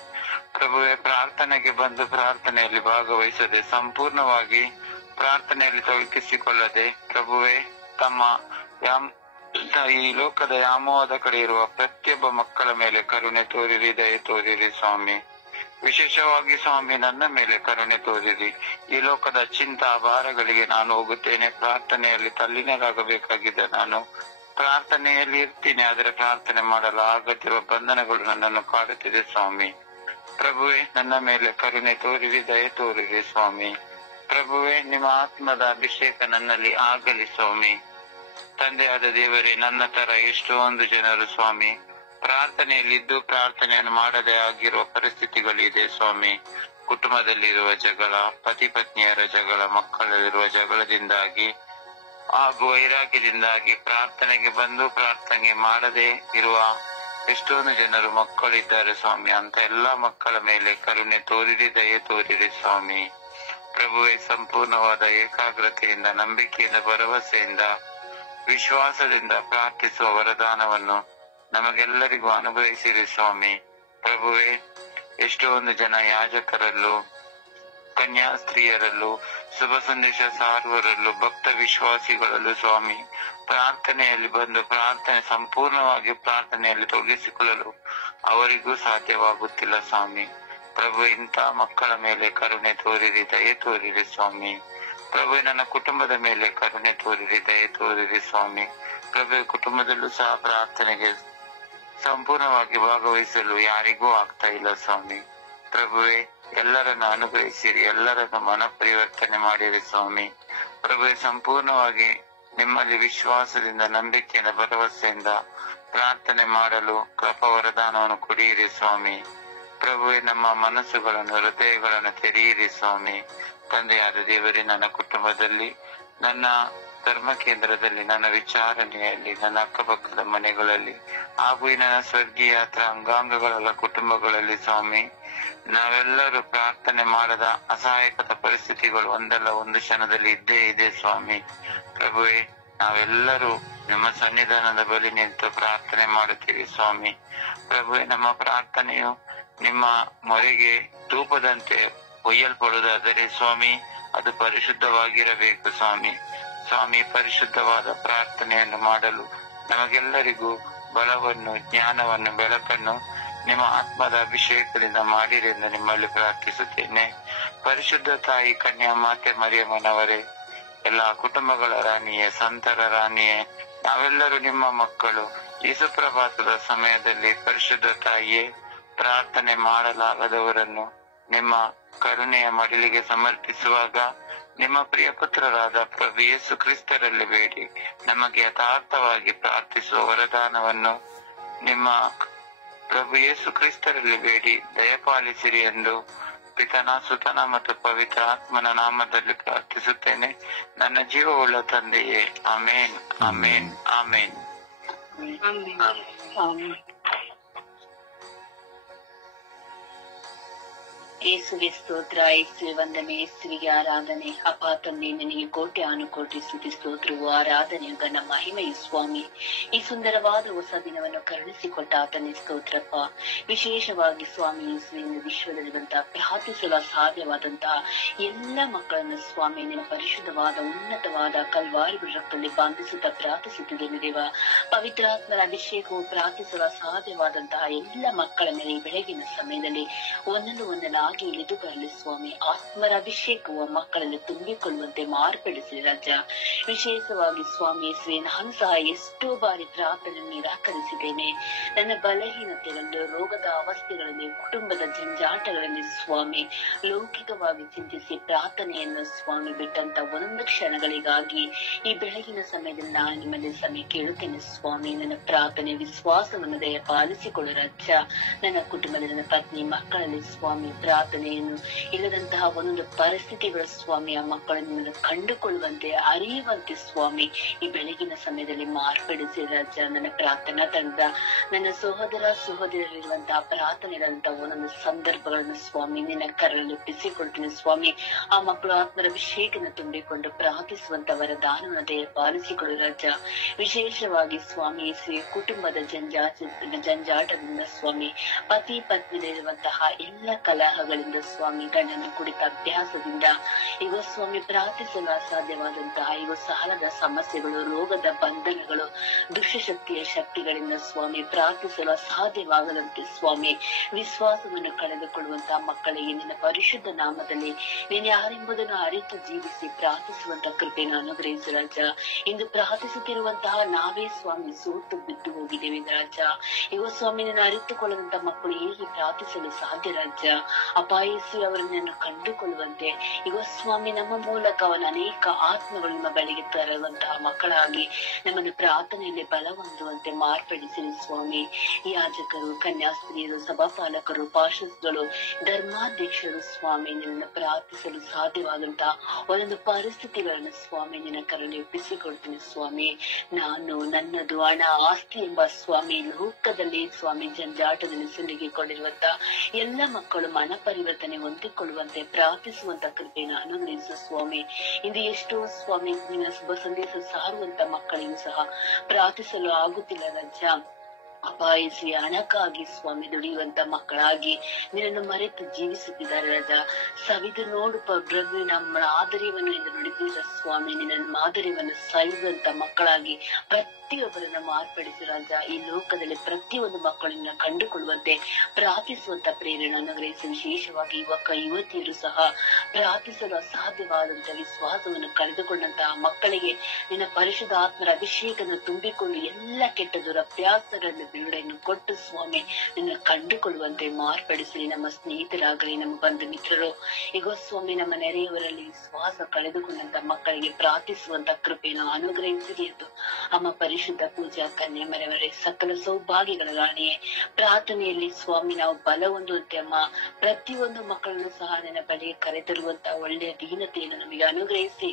ಪ್ರಭುವೆ, ಪ್ರಾರ್ಥನೆಗೆ ಬಂದು ಪ್ರಾರ್ಥನೆಯಲ್ಲಿ ಭಾಗವಹಿಸದೆ ಸಂಪೂರ್ಣವಾಗಿ ಪ್ರಾರ್ಥನೆಯಲ್ಲಿ ತೊಡಗಿಸಿಕೊಳ್ಳದೆ ಪ್ರಭುವೆ ತಮ್ಮ ಈ ಲೋಕದ ವ್ಯಾಮೋಹದ ಕಡೆ ಇರುವ ಪ್ರತಿಯೊಬ್ಬ ಮಕ್ಕಳ ಮೇಲೆ ಕರುಣೆ ತೋರಿರಿ, ದಯೆ ತೋರಿರಿ ಸ್ವಾಮಿ. ವಿಶೇಷವಾಗಿ ಸ್ವಾಮಿ, ನನ್ನ ಮೇಲೆ ಕರುಣೆ ತೋರಿರಿ. ಈ ಲೋಕದ ಚಿಂತಾ ಭಾರಗಳಿಗೆ ನಾನು ಹೋಗುತ್ತೇನೆ. ಪ್ರಾರ್ಥನೆಯಲ್ಲಿ ತಲ್ಲೀನರಾಗಬೇಕಾಗಿದೆ. ನಾನು ಪ್ರಾರ್ಥನೆಯಲ್ಲಿ ಇರ್ತೀನಿ, ಆದರೆ ಪ್ರಾರ್ಥನೆ ಮಾಡಲು ಆಗದಿರುವ ಬಂಧನಗಳು ನನ್ನನ್ನು ಕಾಡುತ್ತಿದೆ ಸ್ವಾಮಿ. ಪ್ರಭುವೆ, ನನ್ನ ಮೇಲೆ ಕರುಣೆ ತೋರಿರಿ, ದಯೆ ತೋರಿರಿ ಸ್ವಾಮಿ. ಪ್ರಭುವೆ, ನಿಮ್ಮ ಆತ್ಮದ ಅಭಿಷೇಕ ನನ್ನಲ್ಲಿ ಆಗಲಿ ಸ್ವಾಮಿ. ತಂದೆಯಾದ ದೇವರೇ, ನನ್ನ ತರ ಎಷ್ಟೊಂದು ಜನರು ಸ್ವಾಮಿ ಪ್ರಾರ್ಥನೆಯಲ್ಲಿದ್ದು ಪ್ರಾರ್ಥನೆಯನ್ನು ಮಾಡದೆ ಆಗಿರುವ ಪರಿಸ್ಥಿತಿಗಳಿದೆ ಸ್ವಾಮಿ. ಕುಟುಂಬದಲ್ಲಿರುವ ಜಗಳ, ಪತಿ ಪತ್ನಿಯರ ಜಗಳ, ಮಕ್ಕಳಲ್ಲಿರುವ ಜಗಳದಿಂದಾಗಿ ಹಾಗೂ ವೈರಾಗ್ಯದಿಂದಾಗಿ ಪ್ರಾರ್ಥನೆಗೆ ಬಂದು ಪ್ರಾರ್ಥನೆ ಮಾಡದೆ ಇರುವ ಎಷ್ಟೊಂದು ಜನರು ಮಕ್ಕಳಿದ್ದಾರೆ ಸ್ವಾಮಿ. ಅಂತ ಎಲ್ಲಾ ಮಕ್ಕಳ ಮೇಲೆ ಕರುಣೆ ತೋರಿರಿ, ದಯೆ ತೋರಿರಿ ಸ್ವಾಮಿ. ಪ್ರಭುವೆ, ಸಂಪೂರ್ಣವಾದ ಏಕಾಗ್ರತೆಯಿಂದ, ನಂಬಿಕೆಯಿಂದ, ಭರವಸೆಯಿಂದ, ವಿಶ್ವಾಸದಿಂದ ಪ್ರಾರ್ಥಿಸುವ ವರದಾನವನ್ನು ನಮಗೆಲ್ಲರಿಗೂ ಅನುಭವಿಸಿರಿ ಸ್ವಾಮಿ. ಪ್ರಭುವೆ, ಎಷ್ಟೊಂದು ಜನ ಯಾಜಕರಲ್ಲೂ, ಕನ್ಯಾಸ್ತ್ರೀಯರಲ್ಲೂ, ಶುಭ ಸಂದೇಶ ಸಾರುವರಲ್ಲೂ, ಭಕ್ತ ವಿಶ್ವಾಸಿಗಳಲ್ಲೂ ಸ್ವಾಮಿ ಪ್ರಾರ್ಥನೆಯಲ್ಲಿ ಬಂದು ಸಂಪೂರ್ಣವಾಗಿ ಪ್ರಾರ್ಥನೆಯಲ್ಲಿ ತೊಡಗಿಸಿಕೊಳ್ಳಲು ಅವರಿಗೂ ಸಾಧ್ಯವಾಗುತ್ತಿಲ್ಲ ಸ್ವಾಮಿ. ಪ್ರಭು, ಇಂಥ ಮಕ್ಕಳ ಮೇಲೆ ಕರುಣೆ ತೋರಿರಿ, ದಯೆ ತೋರಿರಿ ಸ್ವಾಮಿ. ಪ್ರಭು, ನನ್ನ ಕುಟುಂಬದ ಮೇಲೆ ಕರುಣೆ ತೋರಿರಿ, ದಯೆ ತೋರಿರಿ ಸ್ವಾಮಿ. ಪ್ರಭು, ಕುಟುಂಬದಲ್ಲೂ ಸಹ ಪ್ರಾರ್ಥನೆಗೆ ಸಂಪೂರ್ಣವಾಗಿ ಭಾಗವಹಿಸಲು ಯಾರಿಗೂ ಆಗ್ತಾ ಇಲ್ಲ ಸ್ವಾಮಿ. ಪ್ರಭುವೆ, ಎಲ್ಲರನ್ನು ಅನುಗ್ರಹಿಸಿರಿ, ಎಲ್ಲರನ್ನು ಮನ ಪರಿವರ್ತನೆ ಮಾಡಿರಿ ಸ್ವಾಮಿ. ಪ್ರಭುವೆ, ಸಂಪೂರ್ಣವಾಗಿ ನಿಮ್ಮಲ್ಲಿ ವಿಶ್ವಾಸದಿಂದ, ನಂಬಿಕೆಯಿಂದ, ಭರವಸೆಯಿಂದ ಪ್ರಾರ್ಥನೆ ಮಾಡಲು ಕೃಪಾ ವರದಾನವನ್ನು ಕೊಡಿಯಿರಿ ಸ್ವಾಮಿ. ಪ್ರಭುವೆ, ನಮ್ಮ ಮನಸ್ಸುಗಳನ್ನು, ಹೃದಯಗಳನ್ನು ತೆರೆಯಿರಿ ಸ್ವಾಮಿ. ತಂದೆಯಾದ ದೇವರೇ, ನನ್ನ ಕುಟುಂಬದಲ್ಲಿ, ನನ್ನ ಧರ್ಮ ಕೇಂದ್ರದಲ್ಲಿ, ನನ್ನ ವಿಚಾರಣೆಯಲ್ಲಿ, ನನ್ನ ಅಕ್ಕಪಕ್ಕದ ಮನೆಗಳಲ್ಲಿ ಹಾಗೂ ಈ ನನ್ನ ಸ್ವರ್ಗೀಯ ಅಂಗಾಂಗಗಳ ಕುಟುಂಬಗಳಲ್ಲಿ ಸ್ವಾಮಿ, ನಾವೆಲ್ಲರೂ ಪ್ರಾರ್ಥನೆ ಮಾಡದ ಅಸಹಾಯಕದ ಪರಿಸ್ಥಿತಿಗಳು ಒಂದಲ್ಲ ಒಂದು ಕ್ಷಣದಲ್ಲಿ ಇದ್ದೇ ಇದೆ ಸ್ವಾಮಿ. ಪ್ರಭುವೆ, ನಾವೆಲ್ಲರೂ ನಿಮ್ಮ ಸನ್ನಿಧಾನದ ಬಳಿ ನಿಂತು ಪ್ರಾರ್ಥನೆ ಮಾಡುತ್ತೀವಿ ಸ್ವಾಮಿ. ಪ್ರಭುವೆ, ನಮ್ಮ ಪ್ರಾರ್ಥನೆಯು ನಿಮ್ಮ ಮೊರೆಗೆ ಧೂಪದಂತೆ ಒಯ್ಯಲ್ಪಡುವುದಾದರೆ ಸ್ವಾಮಿ, ಅದು ಪರಿಶುದ್ಧವಾಗಿರಬೇಕು ಸ್ವಾಮಿ. ಸ್ವಾಮಿ, ಪರಿಶುದ್ಧವಾದ ಪ್ರಾರ್ಥನೆಯನ್ನು ಮಾಡಲು ನಮಗೆಲ್ಲರಿಗೂ ಬಲವನ್ನು, ಜ್ಞಾನವನ್ನು, ಬೆಳಕನ್ನು ನಿಮ್ಮ ಆತ್ಮದ ಅಭಿಷೇಕದಿಂದ ಮಾಡಿರಿ ಎಂದು ನಿಮ್ಮಲ್ಲಿ ಪ್ರಾರ್ಥಿಸುತ್ತೇನೆ. ಪರಿಶುದ್ಧ ತಾಯಿ ಕನ್ಯಾ ಮಾತೆ ಮರಿಯಮ್ಮನವರೇ, ಎಲ್ಲಾ ಕುಟುಂಬಗಳ ರಾಣಿಯೇ, ಸಂತರ ರಾಣಿಯೇ, ನಾವೆಲ್ಲರೂ ನಿಮ್ಮ ಮಕ್ಕಳು. ಈ ಸುಪ್ರಭಾತದ ಸಮಯದಲ್ಲಿ ಪರಿಶುದ್ಧ ತಾಯಿಯೇ, ಪ್ರಾರ್ಥನೆ ಮಾಡಲಾಗದವರನ್ನು ನಿಮ್ಮ ಕರುಣೆಯ ಮಡಿಲಿಗೆ ಸಮರ್ಪಿಸುವಾಗ ನಿಮ್ಮ ಪ್ರಿಯ ಪುತ್ರರಾದ ಪ್ರಭು ಯೇಸು ಕ್ರಿಸ್ತರಲ್ಲಿ ಬೇಡಿ ನಮಗೆ ಯಥಾರ್ಥವಾಗಿ ಪ್ರಾರ್ಥಿಸುವ ವರದಾನವನ್ನು ನಿಮ್ಮ ಪ್ರಭು ಯೇಸು ಕ್ರಿಸ್ತರಲ್ಲಿ ಬೇಡಿ ದಯಪಾಲಿಸಿರಿ ಎಂದು ಪಿತನ, ಸುತನ ಮತ್ತು ಪವಿತ್ರ ಆತ್ಮನ ನಾಮದಲ್ಲಿ ಪ್ರಾರ್ಥಿಸುತ್ತೇನೆ, ನನ್ನ ಜೀವವುಳ್ಳ ತಂದೆಯೇ. ಆಮೇನ್, ಆಮೇನ್, ಆಮೇನ್. ಯೇಸುವೆ ಸ್ತೋತ್ರ, ಯೇಸುವೆ ವಂದನೆ, ಯೇಸುವಿಗೆ ಆರಾಧನೆ. ಅಪ್ಪ ತಂದೆ, ನಿನಗೆ ಕೋಟೆ ಅನುಕೋಟಿ ಸ್ತುತಿ ಸ್ತೋತ್ರವು ಆರಾಧನೆಯು ಘನ ಮಹಿಮೆಯು ಸ್ವಾಮಿ. ಈ ಸುಂದರವಾದ ಹೊಸ ದಿನವನ್ನು ಕರುಣಿಸಿಕೊಟ್ಟ ಆತನೇ ಸ್ತೋತ್ರಪ್ಪ. ವಿಶೇಷವಾಗಿ ಸ್ವಾಮಿ ಯೇಸುವಿನ ವಿಶ್ವದಲ್ಲಿರುವಂತಹ ಪ್ರಾರ್ಥಿಸಲು ಅಸಾಧ್ಯವಾದಂತಹ ಎಲ್ಲ ಮಕ್ಕಳನ್ನು ಸ್ವಾಮಿ ನಿನ್ನ ಪರಿಶುದ್ಧವಾದ ಉನ್ನತವಾದ ಕಲ್ವಾರಿ ರಕ್ತದಲ್ಲಿ ಬಾಂಧಿಸುತ್ತಾ ಪ್ರಾರ್ಥಿಸುತ್ತಿದ್ದೇನೆ ದೇವ. ಪವಿತ್ರಾತ್ಮರ ಅಭಿಷೇಕವು ಪ್ರಾರ್ಥಿಸಲು ಅಸಾಧ್ಯವಾದಂತಹ ಎಲ್ಲ ಮಕ್ಕಳ ಮೇಲೆ ಈ ಬೆಳಗಿನ ಸಮಯದಲ್ಲಿ ಒಂದೊಂದಾಗಿ ಇಳಿದು ಬರಲಿ ಸ್ವಾಮಿ. ಆತ್ಮರ ಅಭಿಷೇಕವು ಮಕ್ಕಳಲ್ಲಿ ತುಂಬಿಕೊಳ್ಳುವಂತೆ ಮಾರ್ಪಡಿಸಿ ರಾಜ. ವಿಶೇಷವಾಗಿ ಸ್ವಾಮಿ ಯೇಸುವೆ, ನಾನು ಸಹ ಎಷ್ಟೋ ಬಾರಿ ಪ್ರಾರ್ಥನೆ ನಿರಾಕರಿಸಿದ್ದೇನೆ. ನನ್ನ ಬಲಹೀನತೆಗಳಲ್ಲಿ, ರೋಗದ ಅವಸ್ಥೆಗಳಲ್ಲಿ, ಕುಟುಂಬದ ಜಂಜಾಟಗಳಲ್ಲಿ ಸ್ವಾಮಿ ಲೌಕಿಕವಾಗಿ ಚಿಂತಿಸಿ ಪ್ರಾರ್ಥನೆಯನ್ನು ಸ್ವಾಮಿ ಬಿಟ್ಟಂತ ಒಂದೊಂದು ಕ್ಷಣಗಳಿಗಾಗಿ ಈ ಬೆಳಗಿನ ಸಮಯದಲ್ಲಿ ನಾನು ನಿಮ್ಮಲ್ಲಿ ಸಮಯ ಕೇಳುತ್ತೇನೆ ಸ್ವಾಮಿ. ನನ್ನ ಪ್ರಾರ್ಥನೆ ವಿಶ್ವಾಸವನ್ನು ದಯ ಪಾಲಿಸಿಕೊಳ್ಳು ರಾಜ. ನನ್ನ ಕುಟುಂಬದ ನನ್ನ ಪತ್ನಿ ಮಕ್ಕಳಲ್ಲಿ ಸ್ವಾಮಿ ಪ್ರಾರ್ಥನೆಯನ್ನು ಇಲ್ಲದಂತಹ ಒಂದೊಂದು ಪರಿಸ್ಥಿತಿಗಳ ಸ್ವಾಮಿ ಆ ಮಕ್ಕಳನ್ನು ಕಂಡುಕೊಳ್ಳುವಂತೆ ಅರಿಯುವಂತೆ ಸ್ವಾಮಿ ಈ ಬೆಳಗಿನ ಸಮಯದಲ್ಲಿ ಮಾರ್ಪಡಿಸಿ ರಾಜ. ನನ್ನ ಪ್ರಾರ್ಥನಾ ತಂಡ ನನ್ನ ಸಹೋದರರಿರುವಂತಹ ಪ್ರಾರ್ಥನೆಗಳಂತಹ ಒಂದೊಂದು ಸಂದರ್ಭಗಳನ್ನು ಸ್ವಾಮಿ ನಿನ್ನ ಕರಳಲ್ಲಿ ಒಪ್ಪಿಸಿಕೊಳ್ತೀನಿ ಸ್ವಾಮಿ. ಆ ಮಕ್ಕಳು ಆತ್ಮರ ಅಭಿಷೇಕನ ತುಂಬಿಕೊಂಡು ಪ್ರಾರ್ಥಿಸುವಂತವರ ದಾನವನ್ನು ದಯ ಪಾಲಿಸಿಕೊಳ್ಳು ರಾಜ. ವಿಶೇಷವಾಗಿ ಸ್ವಾಮಿ ಕುಟುಂಬದ ಜಂಜಾಟದಿಂದ ಸ್ವಾಮಿ, ಪತಿ ಪತ್ನಿಯಲ್ಲಿರುವಂತಹ ಎಲ್ಲ ಕಲಹಗಳಿಂದ ಸ್ವಾಮಿ, ಗಂಡನ ಕುಡಿತ ಅಭ್ಯಾಸದಿಂದ ಈಗ ಸ್ವಾಮಿ ಪ್ರಾರ್ಥಿಸಲು ಅಸಾಧ್ಯವಾದಂತಹ ಈಗ ಸಾಲದ ಸಮಸ್ಯೆಗಳು, ರೋಗದ ಬಂಧನಗಳು, ದುಷ್ಟಶಕ್ತಿಯ ಶಕ್ತಿಗಳಿಂದ ಸ್ವಾಮಿ ಪ್ರಾರ್ಥಿಸಲು ಅಸಾಧ್ಯವಾಗದಂತೆ ಸ್ವಾಮಿ ವಿಶ್ವಾಸವನ್ನು ಕಳೆದುಕೊಳ್ಳುವಂತಹ ಮಕ್ಕಳಿಗೆ ನಿನ್ನ ಪರಿಶುದ್ಧ ನಾಮದಲ್ಲಿ ನೀನು ಯಾರೆಂಬುದನ್ನು ಅರಿತು ಜೀವಿಸಿ ಪ್ರಾರ್ಥಿಸುವಂತಹ ಕೃಪೆಯನ್ನು ಅನುಗ್ರಹಿಸು ರಾಜ. ಇಂದು ಪ್ರಾರ್ಥಿಸುತ್ತಿರುವಂತಹ ನಾವೇ ಸ್ವಾಮಿ ಸೋತು ಬಿದ್ದು ಹೋಗಿದ್ದೇವೆ ರಾಜ. ಈಗ ಸ್ವಾಮಿ ನಿನ್ನ ಅರಿತುಕೊಳ್ಳುವಂತಹ ಮಕ್ಕಳು ಹೇಗೆ ಪ್ರಾರ್ಥಿಸಲು ಸಾಧ್ಯ ರಾಜ. ಅಪಾಯಿಸಿ ಅವರನ್ನು ಕಂಡುಕೊಳ್ಳುವಂತೆ ಈಗ ಸ್ವಾಮಿ ನಮ್ಮ ಮೂಲಕ ಅವನ ಅನೇಕ ಆತ್ಮಗಳು ನಿಮ್ಮ ಬಳಿಗೆ ತರುವಂತಹ ಮಕ್ಕಳಾಗಿ ನಮ್ಮನ್ನು ಪ್ರಾರ್ಥನೆಯಲ್ಲಿ ಬಲ ಹೊಂದುವಂತೆ ಮಾರ್ಪಡಿಸಿ ಸ್ವಾಮಿ. ಯಾಜಕರು, ಕನ್ಯಾಸ್ತ್ರೀಯರು, ಸಭಾಪಾಲಕರು, ಪಾರ್ಷದ್ಗಳು, ಧರ್ಮಾಧ್ಯಕ್ಷರು ಸ್ವಾಮಿ ನಿನ್ನ ಪ್ರಾರ್ಥಿಸಲು ಸಾಧ್ಯವಾದಂತಹ ಒಂದೊಂದು ಪರಿಸ್ಥಿತಿಗಳನ್ನು ಸ್ವಾಮಿ ನಿನ್ನ ಕರಳಿ ಒಪ್ಪಿಸಿಕೊಡ್ತೀನಿ ಸ್ವಾಮಿ. ನಾನು ನನ್ನದು ಹಣ ಆಸ್ತಿ ಎಂಬ ಸ್ವಾಮಿ ಲೋಕದಲ್ಲಿ ಸ್ವಾಮಿ ಜಂಜಾಟದಲ್ಲಿ ಸಿಲುಕಿಕೊಂಡಿರುವಂತಹ ಎಲ್ಲ ಮಕ್ಕಳು ಮನ ಪರಿವರ್ತನೆ ಹೊಂದಿಕೊಳ್ಳುವಂತೆ ಪ್ರಾರ್ಥಿಸುವಂತ ಕೃಪೆಯನ್ನು ಅನುಗ್ರಹಿಸು ಸ್ವಾಮಿ. ಇಂದು ಎಷ್ಟೋ ಸ್ವಾಮಿ ನಿನ್ನ ಶುಭ ಸಂದೇಶ ಸಾರುವಂತ ಮಕ್ಕಳಿಗೂ ಸಹ ಪ್ರಾರ್ಥಿಸಲು ಆಗುತ್ತಿಲ್ಲ ರಾಜ. ಅಪಾಯಿಸಿ ಹಣಕ್ಕಾಗಿ ಸ್ವಾಮಿ ದುಡಿಯುವಂತ ಮಕ್ಕಳಾಗಿ ನಿನ್ನನ್ನು ಮರೆತು ಜೀವಿಸುತ್ತಿದ್ದಾರೆ ರಾಜ. ಸವಿದು ನೋಡು ಪ್ರಭು ನಮ್ಮ ಮಾದರಿಯನ್ನು ಎಂದು ನುಡಿದಿರ ಸ್ವಾಮಿ. ನಿನ್ನ ಮಾದರಿಯನ್ನು ಸವಿದಂತ ಮಕ್ಕಳಾಗಿ ಪ್ರತಿಯೊಬ್ಬರನ್ನ ಮಾರ್ಪಡಿಸಿ ರಾಜ. ಈ ಲೋಕದಲ್ಲಿ ಪ್ರತಿಯೊಂದು ಮಕ್ಕಳನ್ನ ಕಂಡುಕೊಳ್ಳುವಂತೆ ಪ್ರಾರ್ಥಿಸುವಂತ ಪ್ರೇರಣೆ ಅನುಗ್ರಹಿಸಿ. ವಿಶೇಷವಾಗಿ ಯುವತಿಯರು ಸಹ ಪ್ರಾರ್ಥಿಸಲು ಅಸಾಧ್ಯವಾದಂತಹ ವಿಶ್ವಾಸವನ್ನು ಕಳೆದುಕೊಂಡಂತಹ ಮಕ್ಕಳಿಗೆ ನಿನ್ನ ಪರಿಶುದ್ಧ ಆತ್ಮರ ಅಭಿಷೇಕವನ್ನು ತುಂಬಿಕೊಂಡು ಎಲ್ಲ ಕೆಟ್ಟ ದುರಭ್ಯಾಸಗಳನ್ನು ಬಿಡುಗಡೆಯನ್ನು ಕೊಟ್ಟು ಸ್ವಾಮಿ ನಿನ್ನ ಕಂಡುಕೊಳ್ಳುವಂತೆ ಮಾರ್ಪಡಿಸಿ. ನಮ್ಮ ಸ್ನೇಹಿತರಾಗಲಿ, ನಮ್ಮ ಬಂಧು ಮಿತ್ರರು, ಈಗ ಸ್ವಾಮಿ ನಮ್ಮ ನೆರೆಯವರಲ್ಲಿ ವಿಶ್ವಾಸ ಕಳೆದುಕೊಂಡಂತ ಮಕ್ಕಳಿಗೆ ಪ್ರಾರ್ಥಿಸುವಂತ ಕೃಪೆಯನ್ನು ಅನುಗ್ರಹಿಸಿರಿ ಎಂದು ಅಮ್ಮ ಪರಿಶುದ್ಧ ಪೂಜಾ ಕನ್ಯೆ ಮರೆಯವರೇ ಸಕಲ ಸೌಭಾಗ್ಯಗಳ ರಾಣಿಯೇ ಪ್ರಾರ್ಥನೆಯಲ್ಲಿ ಸ್ವಾಮಿ ನಾವು ಬಲ ಹೊಂದುವಂತೆ ಅಮ್ಮ ಪ್ರತಿಯೊಂದು ಮಕ್ಕಳನ್ನು ಸಹ ನನ್ನ ಬಳಿಗೆ ಕರೆತರುವಂತ ಒಳ್ಳೆಯ ದೀನತೆಯನ್ನು ನಮಗೆ ಅನುಗ್ರಹಿಸಿ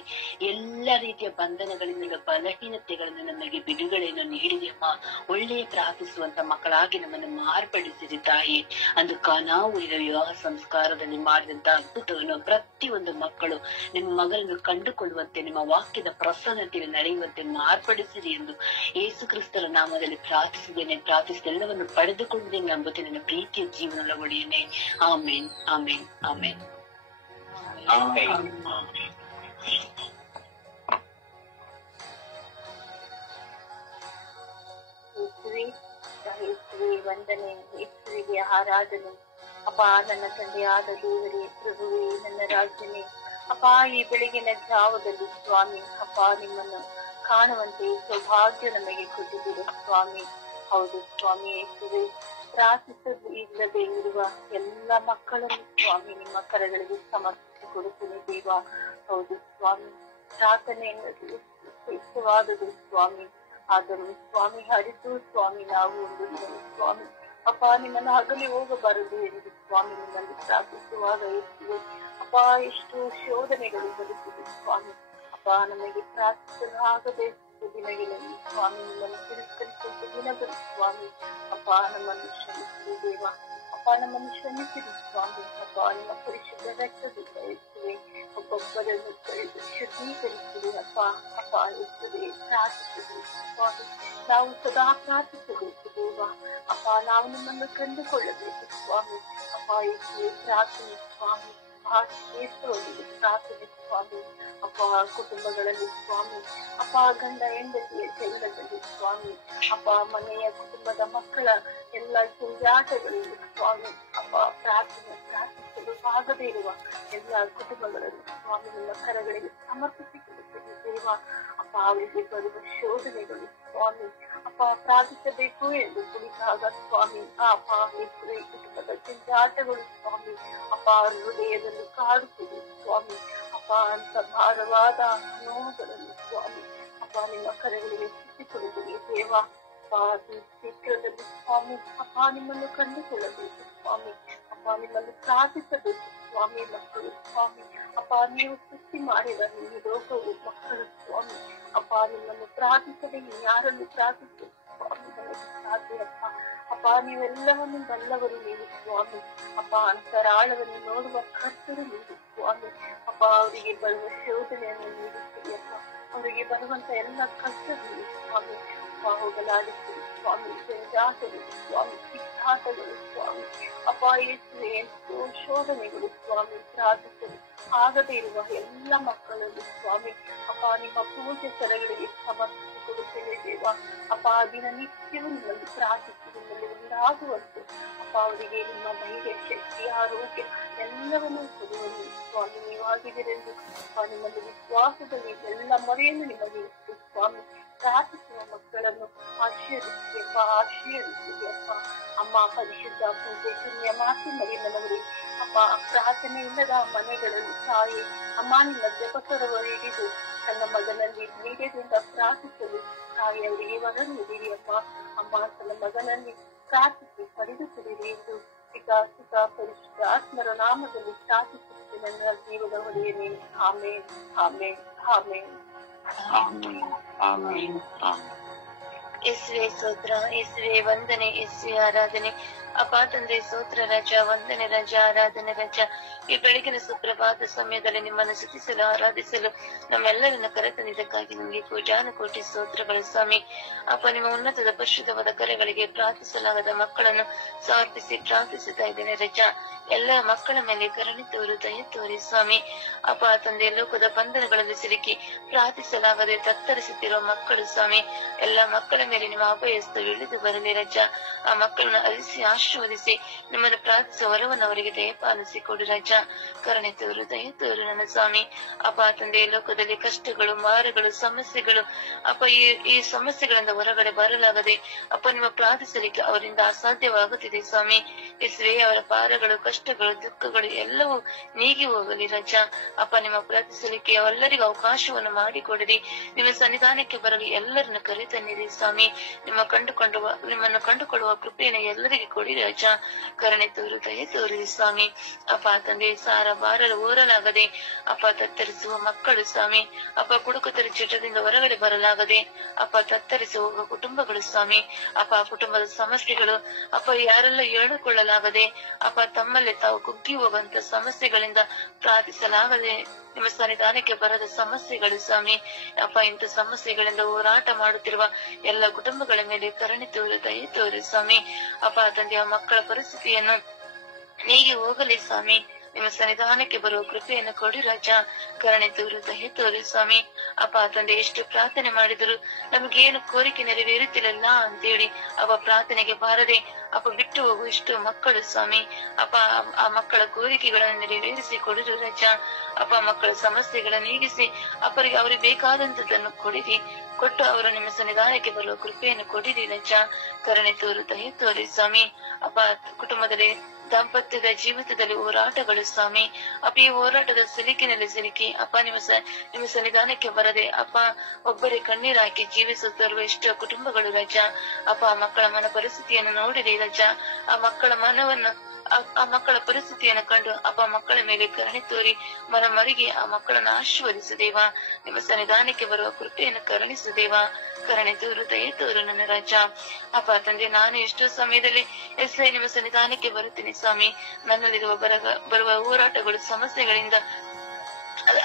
ಎಲ್ಲ ರೀತಿಯ ಬಂಧನಗಳಿಂದ ಬಲಹೀನತೆಗಳನ್ನು ನಮಗೆ ಬಿಡುಗಡೆಯನ್ನು ನೀಡಿದೆ ಅಮ್ಮ. ಒಳ್ಳೆಯ ಪ್ರಾರ್ಥಿಸುವಂತ ಮಕ್ಕಳಾಗಿ ನಮ್ಮನ್ನು ಮಾರ್ಪಡಿಸಿರಿ ತಾಯಿ. ಅಂದು ಕಾನಾವೂರಿನ ವಿವಾಹ ಸಂಸ್ಕಾರದಲ್ಲಿ ಮಾಡಿದಂತ ಅದ್ಭುತವನ್ನು ಪ್ರತಿಯೊಂದು ಮಕ್ಕಳು ನಿಮ್ಮ ಮಗಳನ್ನು ಕಂಡುಕೊಳ್ಳುವಂತೆ ನಿಮ್ಮ ವಾಕ್ಯದ ಪ್ರಸನ್ನತೆಯನ್ನು ನಡೆಯುವಂತೆ ಮಾರ್ಪಡಿಸಿರಿ ಎಂದು ಯೇಸು ಕ್ರಿಸ್ತರ ನಾಮದಲ್ಲಿ ಪ್ರಾರ್ಥಿಸಿದ್ದೇನೆ. ಪ್ರಾರ್ಥಿಸಿದೆಲ್ಲವನ್ನು ಪಡೆದುಕೊಂಡಿದ್ದೇನೆ ಎಂಬುದು ನನ್ನ ಪ್ರೀತಿಯ ಜೀವನದ ಒಡೆಯನೆ. ಆಮೇನ್, ಆಮೇನ್, ಆಮೇನ್. ವಂದನೆ, ಯೇಸುವಿಗೆ ಆರಾಧನೆ. ಅಪ್ಪ ನನ್ನ ತಂದೆಯಾದ ದೇವರೇ, ಪ್ರಭುವೇ, ನನ್ನ ರಾಜನೇ, ಅಪ್ಪ ಈ ಬೆಳಗಿನ ಜಾವದಲ್ಲಿ ಸ್ವಾಮಿ ಅಪ್ಪ ನಿಮ್ಮನ್ನು ಕಾಣುವಂತೆ ಸೌಭಾಗ್ಯ ನಮಗೆ ಕೊಟ್ಟಿದ್ದೀರ ಸ್ವಾಮಿ. ಹೌದು ಸ್ವಾಮಿ ಯೇಸುವೆ, ಪ್ರಾರ್ಥಿಸಲು ಇಲ್ಲದೆ ಇರುವ ಎಲ್ಲ ಮಕ್ಕಳನ್ನು ಸ್ವಾಮಿ ನಿಮ್ಮ ಕರಗಳಿಗೆ ಸಮರ್ಪಿಸಿ ಕೊಡುತ್ತೀನಿ ದೇವ. ಹೌದು ಸ್ವಾಮಿ, ಪ್ರಾರ್ಥನೆ ಶ್ರೇಷ್ಠವಾದದು ಸ್ವಾಮಿ. ಆದರೂ ಸ್ವಾಮಿ ಹರಿತು ಸ್ವಾಮಿ ನಾವು ಒಂದು ಸ್ವಾಮಿ ಅಪ್ಪ ನಿಮ್ಮನ್ನು ಹಗಲಿ ಹೋಗಬಾರದು ಎಂದು ಸ್ವಾಮಿ ನಿಮ್ಮಲ್ಲಿ ಪ್ರಾರ್ಥಿಸುವಾಗ ಇರ್ತೀವಿ ಅಪ್ಪ. ಎಷ್ಟು ಶೋಧನೆಗಳು ಬರುತ್ತಿದೆ ಸ್ವಾಮಿ ಅಪ್ಪ, ನಮಗೆ ಪ್ರಾರ್ಥಿಸಲು ಆಗದೆ ದಿನಗಳಲ್ಲಿ ಸ್ವಾಮಿ ನಿಮ್ಮನ್ನು ತಿರಸ್ಕರಿಸುವಂತ ದಿನಗಳು ಸ್ವಾಮಿ. ಅಪ್ಪ ನಮ್ಮನ್ನು ಕ್ಷಮಿಸಿರಿ ದೇವ. ಅಪ್ಪ ನಮ್ಮನ್ನು ಕ್ಷಮಿಸಿರಿ ಸ್ವಾಮಿ. ಅಪ್ಪ ನಿಮ್ಮ ಪರಿಶುದ್ಧ ರಕ್ತದಿಂದ ಇರ್ತದೆ ಒಬ್ಬೊಬ್ಬರನ್ನು ತೊಳೆದು ಶುದ್ಧೀಕರಿಸಿರಿ ಅಪ್ಪ. ಅಪ್ಪ ಇರ್ತದೆ ಪ್ರಾರ್ಥಿಸಿರಿ ಸ್ವಾಮಿ. ನಾವು ಸದಾ ಪ್ರಾರ್ಥಿಸಬೇಕು ದೇವ. ಅಪ್ಪ ನಾವು ನಿಮ್ಮನ್ನು ಕಂಡುಕೊಳ್ಳಬೇಕು ಸ್ವಾಮಿ. ಅಪ್ಪ ಇರ್ತದೆ ಪ್ರಾರ್ಥನೆ ಸ್ವಾಮಿ. ಬಹಳ ಶ್ರೇಷ್ಠವಾಗಿದೆ ಪ್ರಾರ್ಥನೆ ಸ್ವಾಮಿ. ಅಪ್ಪ ಕುಟುಂಬಗಳಲ್ಲಿ ಸ್ವಾಮಿ. ಅಪ್ಪ ಗಂಡ ಹೆಂಡತಿಯ ಜಗಳದಲ್ಲಿ ಸ್ವಾಮಿ. ಅಪ್ಪ ಮನೆಯ ಕುಟುಂಬದ ಮಕ್ಕಳ ಎಲ್ಲ ಜಂಜಾಟಗಳಿಂದ ಸ್ವಾಮಿ. ಅಪ್ಪ ಪ್ರಾರ್ಥಿಸಲು ಆಗದೇ ಇರುವ ಎಲ್ಲ ಕುಟುಂಬಗಳನ್ನು ಸ್ವಾಮಿ ನಿಮ್ಮ ಕರಗಳಿಗೆ ಸಮರ್ಪಿಸಿಕೊಳ್ಳುತ್ತೇವೆ ದೇವ. ಅಪ್ಪ ಅವರಿಗೆ ಬರುವ ಶೋಧನೆಗಳು ಸ್ವಾಮಿ. ಅಪ್ಪ ಪ್ರಾರ್ಥಿಸಬೇಕು ಎಂದು ಕುಳಿತಾಗ ಸ್ವಾಮಿ ಅಪ್ಪ ಈ ಕುಟುಂಬದ ಜಂಜಾಟಗಳು ಸ್ವಾಮಿ. ಅಪ್ಪ ಹೃದಯದಲ್ಲಿ ಕಾಡುತ್ತದೆ ಸ್ವಾಮಿ. ಅಪ್ಪ ಅಂತ ಭಾರವಾದ ನೋವುಗಳನ್ನು ಸ್ವಾಮಿ ಅಪ್ಪ ನಿಮ್ಮ ಕರೆಗಳಿಗೆ ಸಿಕ್ಕಿಕೊಳ್ಳುತ್ತದೆ ದೇವ. ಅಪ್ಪ ಶೀಘ್ರದಲ್ಲಿ ಸ್ವಾಮಿ ಅಪ್ಪ ನಿಮ್ಮನ್ನು ಕಂಡುಕೊಳ್ಳಬೇಕು ಸ್ವಾಮಿ. ಅಪ್ಪ ನಿಮ್ಮನ್ನು ಪ್ರಾರ್ಥಿಸಬೇಕು ಸ್ವಾಮಿ. ಮಕ್ಕಳು ಸ್ವಾಮಿ ಅಪ್ಪ ನೀವು ಸೃಷ್ಟಿ ಮಾಡಿದ ಈ ಲೋಕವು ಮಕ್ಕಳು ಸ್ವಾಮಿ. ಅಪ್ಪ ನಿಮ್ಮನ್ನು ಪ್ರಾರ್ಥಿಸದೆ ಯಾರನ್ನು ಪ್ರಾರ್ಥಿಸಬೇಕು ಸ್ವಾಮಿ ನನಗೆ ಸಾಧ್ಯ ಅಪ್ಪ. ಅಪ್ಪ ನೀವೆಲ್ಲವನ್ನು ಬಲ್ಲವರು ನೀವು ಸ್ವಾಮಿ. ಅಪ್ಪ ಅಂತರಾಳವನ್ನು ನೋಡುವ ಕರ್ತರು ನೀವು ಸ್ವಾಮಿ. ಅಪ್ಪ ಅವರಿಗೆ ಬರುವ ಶೋಧನೆಯನ್ನು ನೀಡುತ್ತೀರಿ ಅಪ್ಪ. ಅವರಿಗೆ ಬರುವಂತ ಎಲ್ಲ ಕಷ್ಟಗಳು ಸ್ವಾಮಿ ಅಪ್ಪ ಹೋಗಲಾಡಿಸಿರಿ ಸ್ವಾಮಿ. ಜಂಜಾಟಗಳು ಸ್ವಾಮಿ. ಸಿದ್ಧಾಂತಗಳು ಸ್ವಾಮಿ. ಅಪ್ಪ ಎಷ್ಟು ಶೋಧನೆಗಳು ಸ್ವಾಮಿ. ಪ್ರಾರ್ಥಿಸಲು ಆಗದೇ ಇರುವ ಎಲ್ಲ ಮಕ್ಕಳನ್ನು ಸ್ವಾಮಿ ಅಪ್ಪ ನಿಮ್ಮ ಪೂಜೆ ಸ್ಥಳಗಳಿಗೆ ಸಮರ್ಪಿಸಿಕೊಡುತ್ತೇವೆ ದೇವ. ಅಪ್ಪ ದಿನನಿತ್ಯವೂ ನಿಮ್ಮಲ್ಲಿ ಪ್ರಾರ್ಥಿಸಿ ನಿಮ್ಮಲ್ಲಿ ಒಂದಾಗುವಂತೆ ಅಪ್ಪ ಅವರಿಗೆ ನಿಮ್ಮ ಧೈರ್ಯ ಶಕ್ತಿ ಆರೋಗ್ಯ ಎಲ್ಲವನ್ನೂ ಕೊಡುವುದು ಸ್ವಾಮಿ ನೀವಾಗಿದ್ದೀರೆಂದು ಅಪ್ಪ ನಿಮ್ಮಲ್ಲಿ ವಿಶ್ವಾಸದಲ್ಲಿ ಎಲ್ಲ ಮೊರೆಯನ್ನು ನಿಮಗೆ ಇಟ್ಟು ಸ್ವಾಮಿ ಪ್ರಾರ್ಥಿಸುವ ಮಕ್ಕಳನ್ನು ಆಶೀರ್ವಿಸಿದೆಯಪ್ಪ. ಆಶೀರ್ವಿಸಿದೆಯಪ್ಪ ಅಮ್ಮ. ಪರಿಶುದ್ಧ ಪೂಜೆ ಶೂನ್ಯ ಮಾತಿ ಮರಿಯಮ್ಮನವರೇ ಅಪ್ಪ ಪ್ರಾರ್ಥನೆ ಇಲ್ಲದ ಮನೆಗಳಲ್ಲಿ ತಾಯಿ ಅಮ್ಮ ನಿಮ್ಮ ಜಪಕರವ ಹಿಡಿದು ತನ್ನ ಮಗನಲ್ಲಿ ಧೈರ್ಯದಿಂದ ಪ್ರಾರ್ಥಿಸಲು ತಾಯಿ ಅವರಿಗೆ ವರನಿದ್ದೀರಿ ಅಪ್ಪ. ಅಮ್ಮ ತನ್ನ ಮಗನಲ್ಲಿ ಪ್ರಾರ್ಥಿಸಿ ಪಡೆದುಕೊಳ್ಳಿರಿ ಎಂದು ಸುಖ ಪರಿಶುದ್ಧ ಆತ್ಮರ ನಾಮದಲ್ಲಿ ಪ್ರಾರ್ಥಿಸುತ್ತೆ ನನ್ನ ಜೀವದ ಹೊಡೆಯನೇ. ಆಮೇನ್ ಆಮೇನ್ ಆಮೇನ್ ಆಮೆನ್. ಯೇಸುವೆ ಸ್ತೋತ್ರ, ಯೇಸುವೆ ವಂದನೆ, ಯೇಸುವೆ ಆರಾಧನೆ. ಅಪ್ಪ ತಂದೆ ಸ್ತೋತ್ರ ರಾಜ, ವಂದನೆ ರಾಜ, ಆರಾಧನೆ ರಾಜ. ಈ ಬೆಳಗಿನ ಸುಪ್ರಭಾತ ಸಮಯದಲ್ಲಿ ನಿಮ್ಮನ್ನು ಸ್ತುತಿಸಲು ಆರಾಧಿಸಲು ನಮ್ಮೆಲ್ಲರನ್ನು ಕರೆತಂದಿದ್ದಕ್ಕಾಗಿ ನಿಮಗೆ ಕೋಟ್ಯಾನುಕೋಟಿ ಸ್ತೋತ್ರಗಳು ಸ್ವಾಮಿ. ಅಪ್ಪ ನಿಮ್ಮ ಉನ್ನತದ ಪರಿಶುದ್ಧವಾದ ಕರೆಗಳಿಗೆ ಪ್ರಾರ್ಥಿಸಲಾಗದ ಮಕ್ಕಳನ್ನು ಸಮರ್ಪಿಸಿ ಪ್ರಾರ್ಥಿಸುತ್ತಾ ಇದ್ದೇನೆ ರಜ. ಎಲ್ಲ ಮಕ್ಕಳ ಮೇಲೆ ಕರುಣೆ ತೋರು, ದಯೆ ತೋರಿ ಸ್ವಾಮಿ. ಅಪ್ಪ ತಂದೆ ಲೋಕದ ಬಂಧನಗಳಲ್ಲಿ ಸಿಲುಕಿ ಪ್ರಾರ್ಥಿಸಲಾಗದೆ ತತ್ತರಿಸುತ್ತಿರುವ ಮಕ್ಕಳು ಸ್ವಾಮಿ, ಎಲ್ಲ ಮಕ್ಕಳ ಮೇಲೆ ನಿಮ್ಮ ಅಭಯಸ್ತು ಇಳಿದು ಬರಲಿ ರಜ. ಆ ಮಕ್ಕಳನ್ನು ಅರಿಸಿ ಆಶೀರ್ವದಿಸಿ ನಿಮ್ಮನ್ನು ಪ್ರಾರ್ಥಿಸುವ ವರವನ್ನು ಅವರಿಗೆ ದಯಪಾಲಿಸಿ ಕೊಡು ರಜ. ಕರುಣೆ ತೋರು, ದಯೆ ತೋರು ನನ್ನ ಸ್ವಾಮಿ. ಅಪ್ಪ ತಂದೆ ಲೋಕದಲ್ಲಿ ಕಷ್ಟಗಳು, ಮಾರಗಳು, ಸಮಸ್ಯೆಗಳು ಅಪ್ಪ ಈ ಸಮಸ್ಯೆಗಳಿಂದ ಹೊರಗಡೆ ಬರಲಾಗದೆ ಅಪ್ಪ ನಿಮ್ಮ ಪ್ರಾರ್ಥಿಸಲಿಕ್ಕೆ ಅವರಿಂದ ಅಸಾಧ್ಯವಾಗುತ್ತಿದೆ ಸ್ವಾಮಿ. ಯೇಸುವೆ ಅವರ ಭಾರಗಳು, ಕಷ್ಟಗಳು, ದುಃಖಗಳು ಎಲ್ಲವೂ ನೀಗಿ ಹೋಗಲಿ ರಜ. ಅಪ್ಪ ನಿಮ್ಮ ಪ್ರಾರ್ಥಿಸಲಿಕ್ಕೆ ಎಲ್ಲರಿಗೂ ಅವಕಾಶವನ್ನು ಮಾಡಿಕೊಡಿರಿ. ನಿಮ್ಮ ಸನ್ನಿಧಾನಕ್ಕೆ ಬರಲು ಎಲ್ಲರನ್ನು ಕರೆತನ್ನಿರಿ ಸ್ವಾಮಿ. ನಿಮ್ಮನ್ನು ಕಂಡುಕೊಳ್ಳುವ ಕೃಪೆಯನ್ನು ಎಲ್ಲರಿಗೆ ಕೊಡಿ ರಜ. ಕರುಣೆ ತೋರು, ದಯೆ ತೋರಿ ಸ್ವಾಮಿ. ಅಪ್ಪ ತಂದೆ ಸಾರ ಬಾರಲು ಓರಲಾಗದೆ ಅಪ್ಪ ತತ್ತರಿಸುವ ಮಕ್ಕಳು ಸ್ವಾಮಿ. ಅಪ್ಪ ಕುಡುಕುತರ ಚಟದಿಂದ ಹೊರಗಡೆ ಬರಲಾಗದೆ ಅಪ್ಪ ತತ್ತರಿಸಿ ಹೋಗುವ ಕುಟುಂಬಗಳು ಸ್ವಾಮಿ. ಅಪ್ಪ ಕುಟುಂಬದ ಸಮಸ್ಯೆಗಳು ಅಪ್ಪ ಯಾರೆಲ್ಲ ಹೇಳಿಕೊಳ್ಳಲಾಗದೆ ಅಪ್ಪ ತಮ್ಮಲ್ಲೇ ತಾವು ಕುಗ್ಗಿ ಹೋಗುವಂತ ಸಮಸ್ಯೆಗಳಿಂದ ಪ್ರಾರ್ಥಿಸಲಾಗದೆ ನಿಮ್ಮ ಸನ್ನಿಧಾನಕ್ಕೆ ಬರದ ಸಮಸ್ಯೆಗಳು ಸ್ವಾಮಿ. ಅಪ್ಪ ಇಂಥ ಸಮಸ್ಯೆಗಳಿಂದ ಹೋರಾಟ ಮಾಡುತ್ತಿರುವ ಎಲ್ಲ ಕುಟುಂಬಗಳ ಮೇಲೆ ಕರುಣೆ ತೋರು, ದಯೆ ತೋರಿ ಸ್ವಾಮಿ. ಅಪ್ಪ ತಂದೆಯ ಮಕ್ಕಳ ಪರಿಸ್ಥಿತಿಯನ್ನು ನೀಗಿ ಹೋಗಲಿ ಸ್ವಾಮಿ. ನಿಮ್ಮ ಸನ್ನಿಧಾನಕ್ಕೆ ಬರುವ ಕೃಪೆಯನ್ನು ಕೊಡಿ ರಾಜ. ಕರುಣೆ ತೋರು, ದಯೆ ತೋರಿ ಸ್ವಾಮಿ. ಅಪ್ಪ ತಂದೆ ಎಷ್ಟು ಪ್ರಾರ್ಥನೆ ಮಾಡಿದ್ರು ನಮಗೇನು ಕೋರಿಕೆ ನೆರವೇರುತ್ತಿಲ್ಲ ಅಂತೇಳಿ ಅಪ್ಪ ಪ್ರಾರ್ಥನೆಗೆ ಬಾರದೆ ಅಪ್ಪ ಬಿಟ್ಟು ಹೋಗುವ ಇಷ್ಟು ಮಕ್ಕಳು ಸ್ವಾಮಿ. ಅಪ್ಪ ಆ ಮಕ್ಕಳ ಕೋರಿಕೆಗಳನ್ನು ನೆರವೇರಿಸಿ ಕೊಡಿರು ರಾಜ. ಅಪ್ಪ ಮಕ್ಕಳ ಸಮಸ್ಯೆಗಳನ್ನು ನೀಗಿಸಿ ಅವರಿಗೆ ಬೇಕಾದಂತದನ್ನು ಕೊಟ್ಟು ಅವರು ನಿಮ್ಮ ಸನ್ನಿಧಾನಕ್ಕೆ ಬರುವ ಕೃಪೆಯನ್ನು ಕೊಡಿರಿ ರಾಜ. ಕರುಣೆ ತೋರು, ದಯೆ ತೋರಿ ಸ್ವಾಮಿ. ಅಪ್ಪ ಕುಟುಂಬದಲ್ಲಿ ದಾಂಪತ್ಯದ ಜೀವಿತದಲ್ಲಿ ಹೋರಾಟಗಳು ಸ್ವಾಮಿ. ಅಪ್ಪ ಈ ಹೋರಾಟದ ಸಿಲುಕಿ ಅಪ್ಪ ನಿಮ್ಮ ಸನ್ನಿಧಾನಕ್ಕೆ ಬರದೆ ಅಪ್ಪ ಒಬ್ಬರೇ ಕಣ್ಣೀರು ಹಾಕಿ ಜೀವಿಸುತ್ತಿರುವ ಇಷ್ಟು ಕುಟುಂಬಗಳು ರಜ. ಅಪ್ಪ ಮಕ್ಕಳ ಮನ ಪರಿಸ್ಥಿತಿಯನ್ನು ನೋಡಿರಿ ರಜ. ಆ ಮಕ್ಕಳ ಮನವನ್ನು ಆ ಮಕ್ಕಳ ಪರಿಸ್ಥಿತಿಯನ್ನು ಕಂಡು ಅಪ್ಪ ಮಕ್ಕಳ ಮೇಲೆ ಕರುಣೆ ತೋರಿ ಮರಿಗೆ ಆ ಮಕ್ಕಳನ್ನು ಆಶೀರ್ವದಿಸು ದೇವ. ನಿಮ್ಮ ಸನ್ನಿಧಾನಕ್ಕೆ ಬರುವ ಕೃಪೆಯನ್ನು ಕರುಣಿಸು ದೇವ. ಕರುಣೆ ತೋರು, ದಯೆ ತೋರು ನನ್ನ ರಾಜ. ಅಪ್ಪ ತಂದೆ, ನಾನು ಎಷ್ಟೋ ಸಮಯದಲ್ಲಿ ಎಸ್ಐ ನಿಮ್ಮ ಸನ್ನಿಧಾನಕ್ಕೆ ಬರುತ್ತೀನಿ ಸ್ವಾಮಿ. ನನ್ನಲ್ಲಿರುವ ಬರುವ ಹೋರಾಟಗಳು, ಸಮಸ್ಯೆಗಳಿಂದ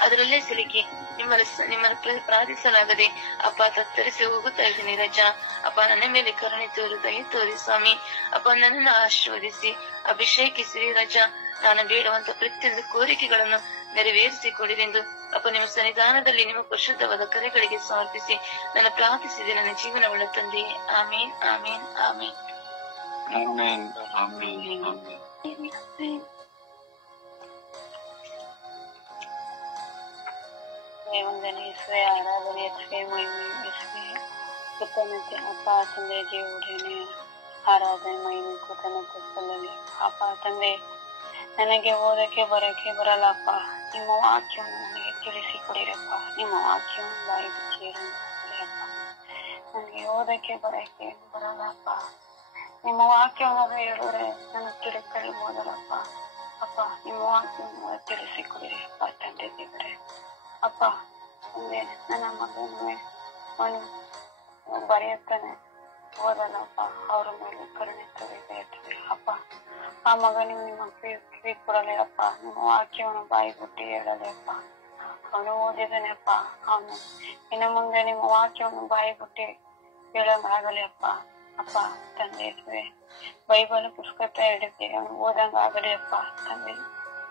ಅದರಲ್ಲೇ ಸಿಲುಕಿ ನಿಮ್ಮನ್ನು ಪ್ರಾರ್ಥಿಸಲಾಗದೆ ಅಪ್ಪ ತತ್ತರಿಸಿ ಹೋಗುತ್ತಾ ಇದ್ದೀನಿ ರಜ. ಅಪ್ಪ ನನ್ನ ಮೇಲೆ ಕರುಣೆ ತೋರು, ದಯೆ ತೋರಿ ಸ್ವಾಮಿ. ಅಪ್ಪ ನನ್ನನ್ನು ಆಶೀರ್ವದಿಸಿ ಅಭಿಷೇಕಿಸಿರಿ ರಜ. ನಾನು ಬೇಡುವಂತ ಪ್ರತಿಯೊಂದು ಕೋರಿಕೆಗಳನ್ನು ನೆರವೇರಿಸಿಕೊಡಿರೆಂದು ಅಪ್ಪ ನಿಮ್ಮ ಸನ್ನಿಧಾನದಲ್ಲಿ ನಿಮ್ಮ ಪರಿಶುದ್ಧವಾದ ಕರೆಗಳಿಗೆ ಸಮರ್ಪಿಸಿ ನನ್ನ ಪ್ರಾರ್ಥಿಸಿದೆ ನನ್ನ ಜೀವನವುಳ್ಳ ತಂದೆ. ಆಮೀನ್, ಆಮೀನ್, ಆಮೀನ್. Amen, amen, amen. ವಂದನೆ ಇಸುವೆ, ಆರಾಧನೆ ಇಸುವೆ, ಮಹಿಮೆ ಇಸುವೆ, ಕೃತಜ್ಞತೆ ಅಪ್ಪ ತಂದೆ. ದೇವರೇ ಆರಾಧನೆ, ಮಹಿಮೆ, ಕೃತಜ್ಞತೆ ಸಲ್ಲಲಿ. ಅಪ್ಪ ತಂದೆ, ನನಗೆ ಓದಕ್ಕೆ ಬರೋಕೆ ಬರಲ್ಲಪ್ಪ. ನಿಮ್ಮ ವಾಕ್ಯವನ್ನು ನನಗೆ ತಿಳಿಸಿಕೊಡಿರಪ್ಪ. ನಿಮ್ಮ ವಾಕ್ಯವನ್ನು ಬಾಯಿ ಬಿಚ್ಚಿರಪ್ಪ. ನನಗೆ ಓದಕ್ಕೆ ಬರೋಕೆ ಬರಲ್ಲಪ್ಪ. ನಿಮ್ಮ ವಾಕ್ಯವನ್ನು ಹೇಳಿದ್ರೆ ನನ್ನ ತಿರುಕೊಳ್ಳಬಹುದಲ್ಲಪ್ಪ. ಅಪ್ಪ ನಿಮ್ಮ ವಾಕ್ಯವನ್ನು ತಿಳಿಸಿಕೊಡಿರಪ್ಪ ತಂದೆ ದೇವರೇ. ಅಪ್ಪ ತಂದೆ, ನನ್ನ ಮಗನ ಬರೆಯುತ್ತಾನೆ ಓದಲ್ಲಪ್ಪ. ಅವ್ರ ಮೇಲೆ ಕರುಣೆ ತೋರಿದೆ ಅಪ್ಪ. ಆ ಮಗನಿಗೆ ನಿಮ್ಮ ಕಿವಿ ಕೊಡಲಿ ಅಪ್ಪ. ನಿಮ್ಮ ವಾಕ್ಯವನ್ನು ಬಾಯಿ ಬಿಟ್ಟು ಹೇಳಲಿ ಅಪ್ಪ. ಅವನು ಓದಿದಾನೆ ಅಪ್ಪ. ಅವನು ಇನ್ನು ಮುಂದೆ ನಿಮ್ಮ ವಾಕ್ಯವನ್ನು ಬಾಯಿ ಬಿಟ್ಟು ಹೇಳಂಗಾಗಲಿ ಅಪ್ಪ. ಅಪ್ಪ ತಂದೆ, ಬೈಬಲ್ ಪುಸ್ತಕ ಹಿಡಿದು ಅವನು ಓದಂಗ ಆಗಲಿ ಅಪ್ಪ ತಂದೆ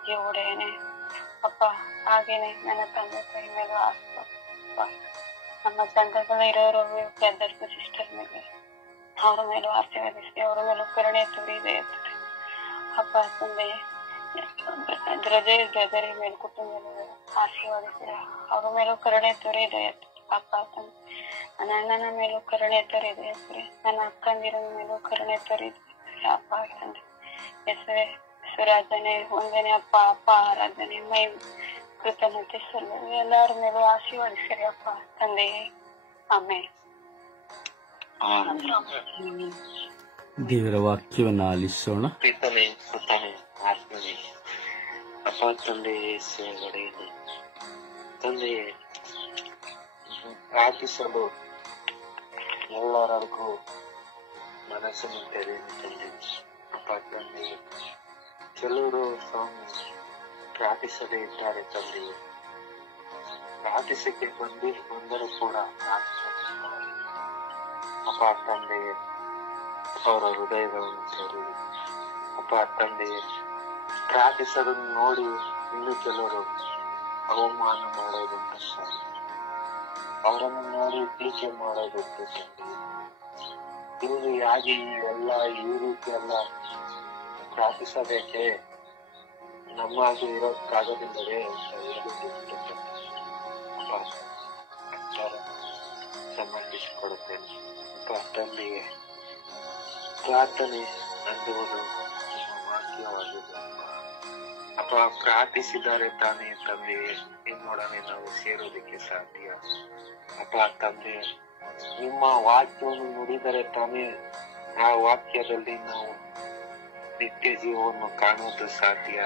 ದೇವರೇನೆ. ಅಪ್ಪ ಹಾಗೇನೆ ನನ್ನ ತಂದೆ ತಾಯಿ ಮೇಲೆ ಆಸ್ಪ, ನಮ್ಮ ತಂಡಗಳಿರೋರು ಬ್ರದರ್ಸ್ ಸಿಸ್ಟರ್ ಮೇಲೆ ಅವ್ರ ಮೇಲೂ ಆಶೀರ್ವದಿಸಿ ಅವರ ಮೇಲೂ ಕರುಣೆ ತೋರಿದೆ ಅಪ್ಪ ತಂದೆ. ಬ್ರದರ್ ಮೇಲೆ ಕುಟುಂಬ ಆಶೀರ್ವದಿಸಿ ಅವ್ರ ಮೇಲೂ ಕರುಣೆ ತೋರಿದೆ ಅಪ್ಪ ತಂದೆ. ನನ್ನ ಅಣ್ಣನ ಮೇಲೂ ಕರುಣೆ ತೋರಿದೆ ನನ್ನ ಅಕ್ಕಂದಿರ ಮೇಲೂ ಕರುಣೆ ತೋರಿದೆ ಅಪ್ಪ ತಂದೆ. ಹೆಸರೇ ಸುರಾಧನೆ, ವಂದನೆ ಅಪ್ಪ. ಅಪ್ಪ ಆರಾಧನೆ, ಮೈ ಕೃತಜ್ಞತೆ ಸಲ್ಲ ಎಲ್ಲರ ಮೇಲೂ ಆಶೀರ್ವದಿಸಿರಿ ಅಪ್ಪ ತಂದೆ. ಆಮೇಲೆ ದೇವರ ವಾಕ್ಯವನ್ನು ಆಲಿಸೋಣ. ಪ್ರೀತನೆ ಸುತ್ತನೆ ಆತ್ಮನೆ ಅಪ್ಪ ತಂದೆ ಒಡೆಯನೆ ತಂದೆಯೇ, ಪ್ರಾರ್ಥಿಸಲು ಎಲ್ಲರಿಗೂ ಮನಸ್ಸನ್ನು ತೆರೆದು ತಂದೆ. ಅಪ್ಪ ತಂದೆ, ಕೆಲವರು ಸ್ವಾಮಿ ಪ್ರಾರ್ಥಿಸದೇ ಇದ್ದಾರೆ ತಂದೆ. ಪ್ರಾರ್ಥಿಸಕ್ಕೆ ಬಂದರೂ ಕೂಡ ಅಪ್ಪ ತಂದೆ ಅವರ ಹೃದಯಗಳನ್ನು ತೆರೆದು ಅಪ್ಪ ತಂದೆ, ಪ್ರಾರ್ಥಿಸೋದನ್ನು ನೋಡಿ ಇನ್ನು ಕೆಲವರು ಅವಮಾನ ಮಾಡೋದುಂಟು ಸ್ವಾಮಿ. ಅವರನ್ನು ನೋಡಿ ಟೀಕೆ ಮಾಡೋದುಂಟು ತಂದೆ. ಇವರು ಯಾಕೆ ಈ ರೀತಿ ಎಲ್ಲ ಪ್ರಾರ್ಥಿಸಬೇಕೆ, ನಮ್ಮಾಗಿ ಇರೋಕ್ಕಾಗೋದಿಲ್ಲವೇ ಅಂತ ಹೇಳುವುದುಂಟು ಸಮರ್ಪಿಸಿಕೊಡುತ್ತೇನೆ. ಅಪ್ಪ ತಂದೆಗೆ ಪ್ರಾರ್ಥನೆ ಅನ್ನುವುದು ನಿಮ್ಮ ವಾಕ್ಯವಾಗಿದೆ ಅಪ್ಪ. ಪ್ರಾರ್ಥಿಸಿದರೆ ತಾನೇ ತಂದೆಯೇ ನಿಮ್ಮೊಡನೆ ನಾವು ಸೇರೋದಕ್ಕೆ ಸಾಧ್ಯ ಅಪ್ಪ ತಂದೆ. ನಿಮ್ಮ ವಾಕ್ಯವನ್ನು ನುಡಿದರೆ ತಾನೇ ಆ ವಾಕ್ಯದಲ್ಲಿ ನಾವು ನಿತ್ಯ ಜೀವವನ್ನು ಕಾಣುವುದು ಸಾಧ್ಯ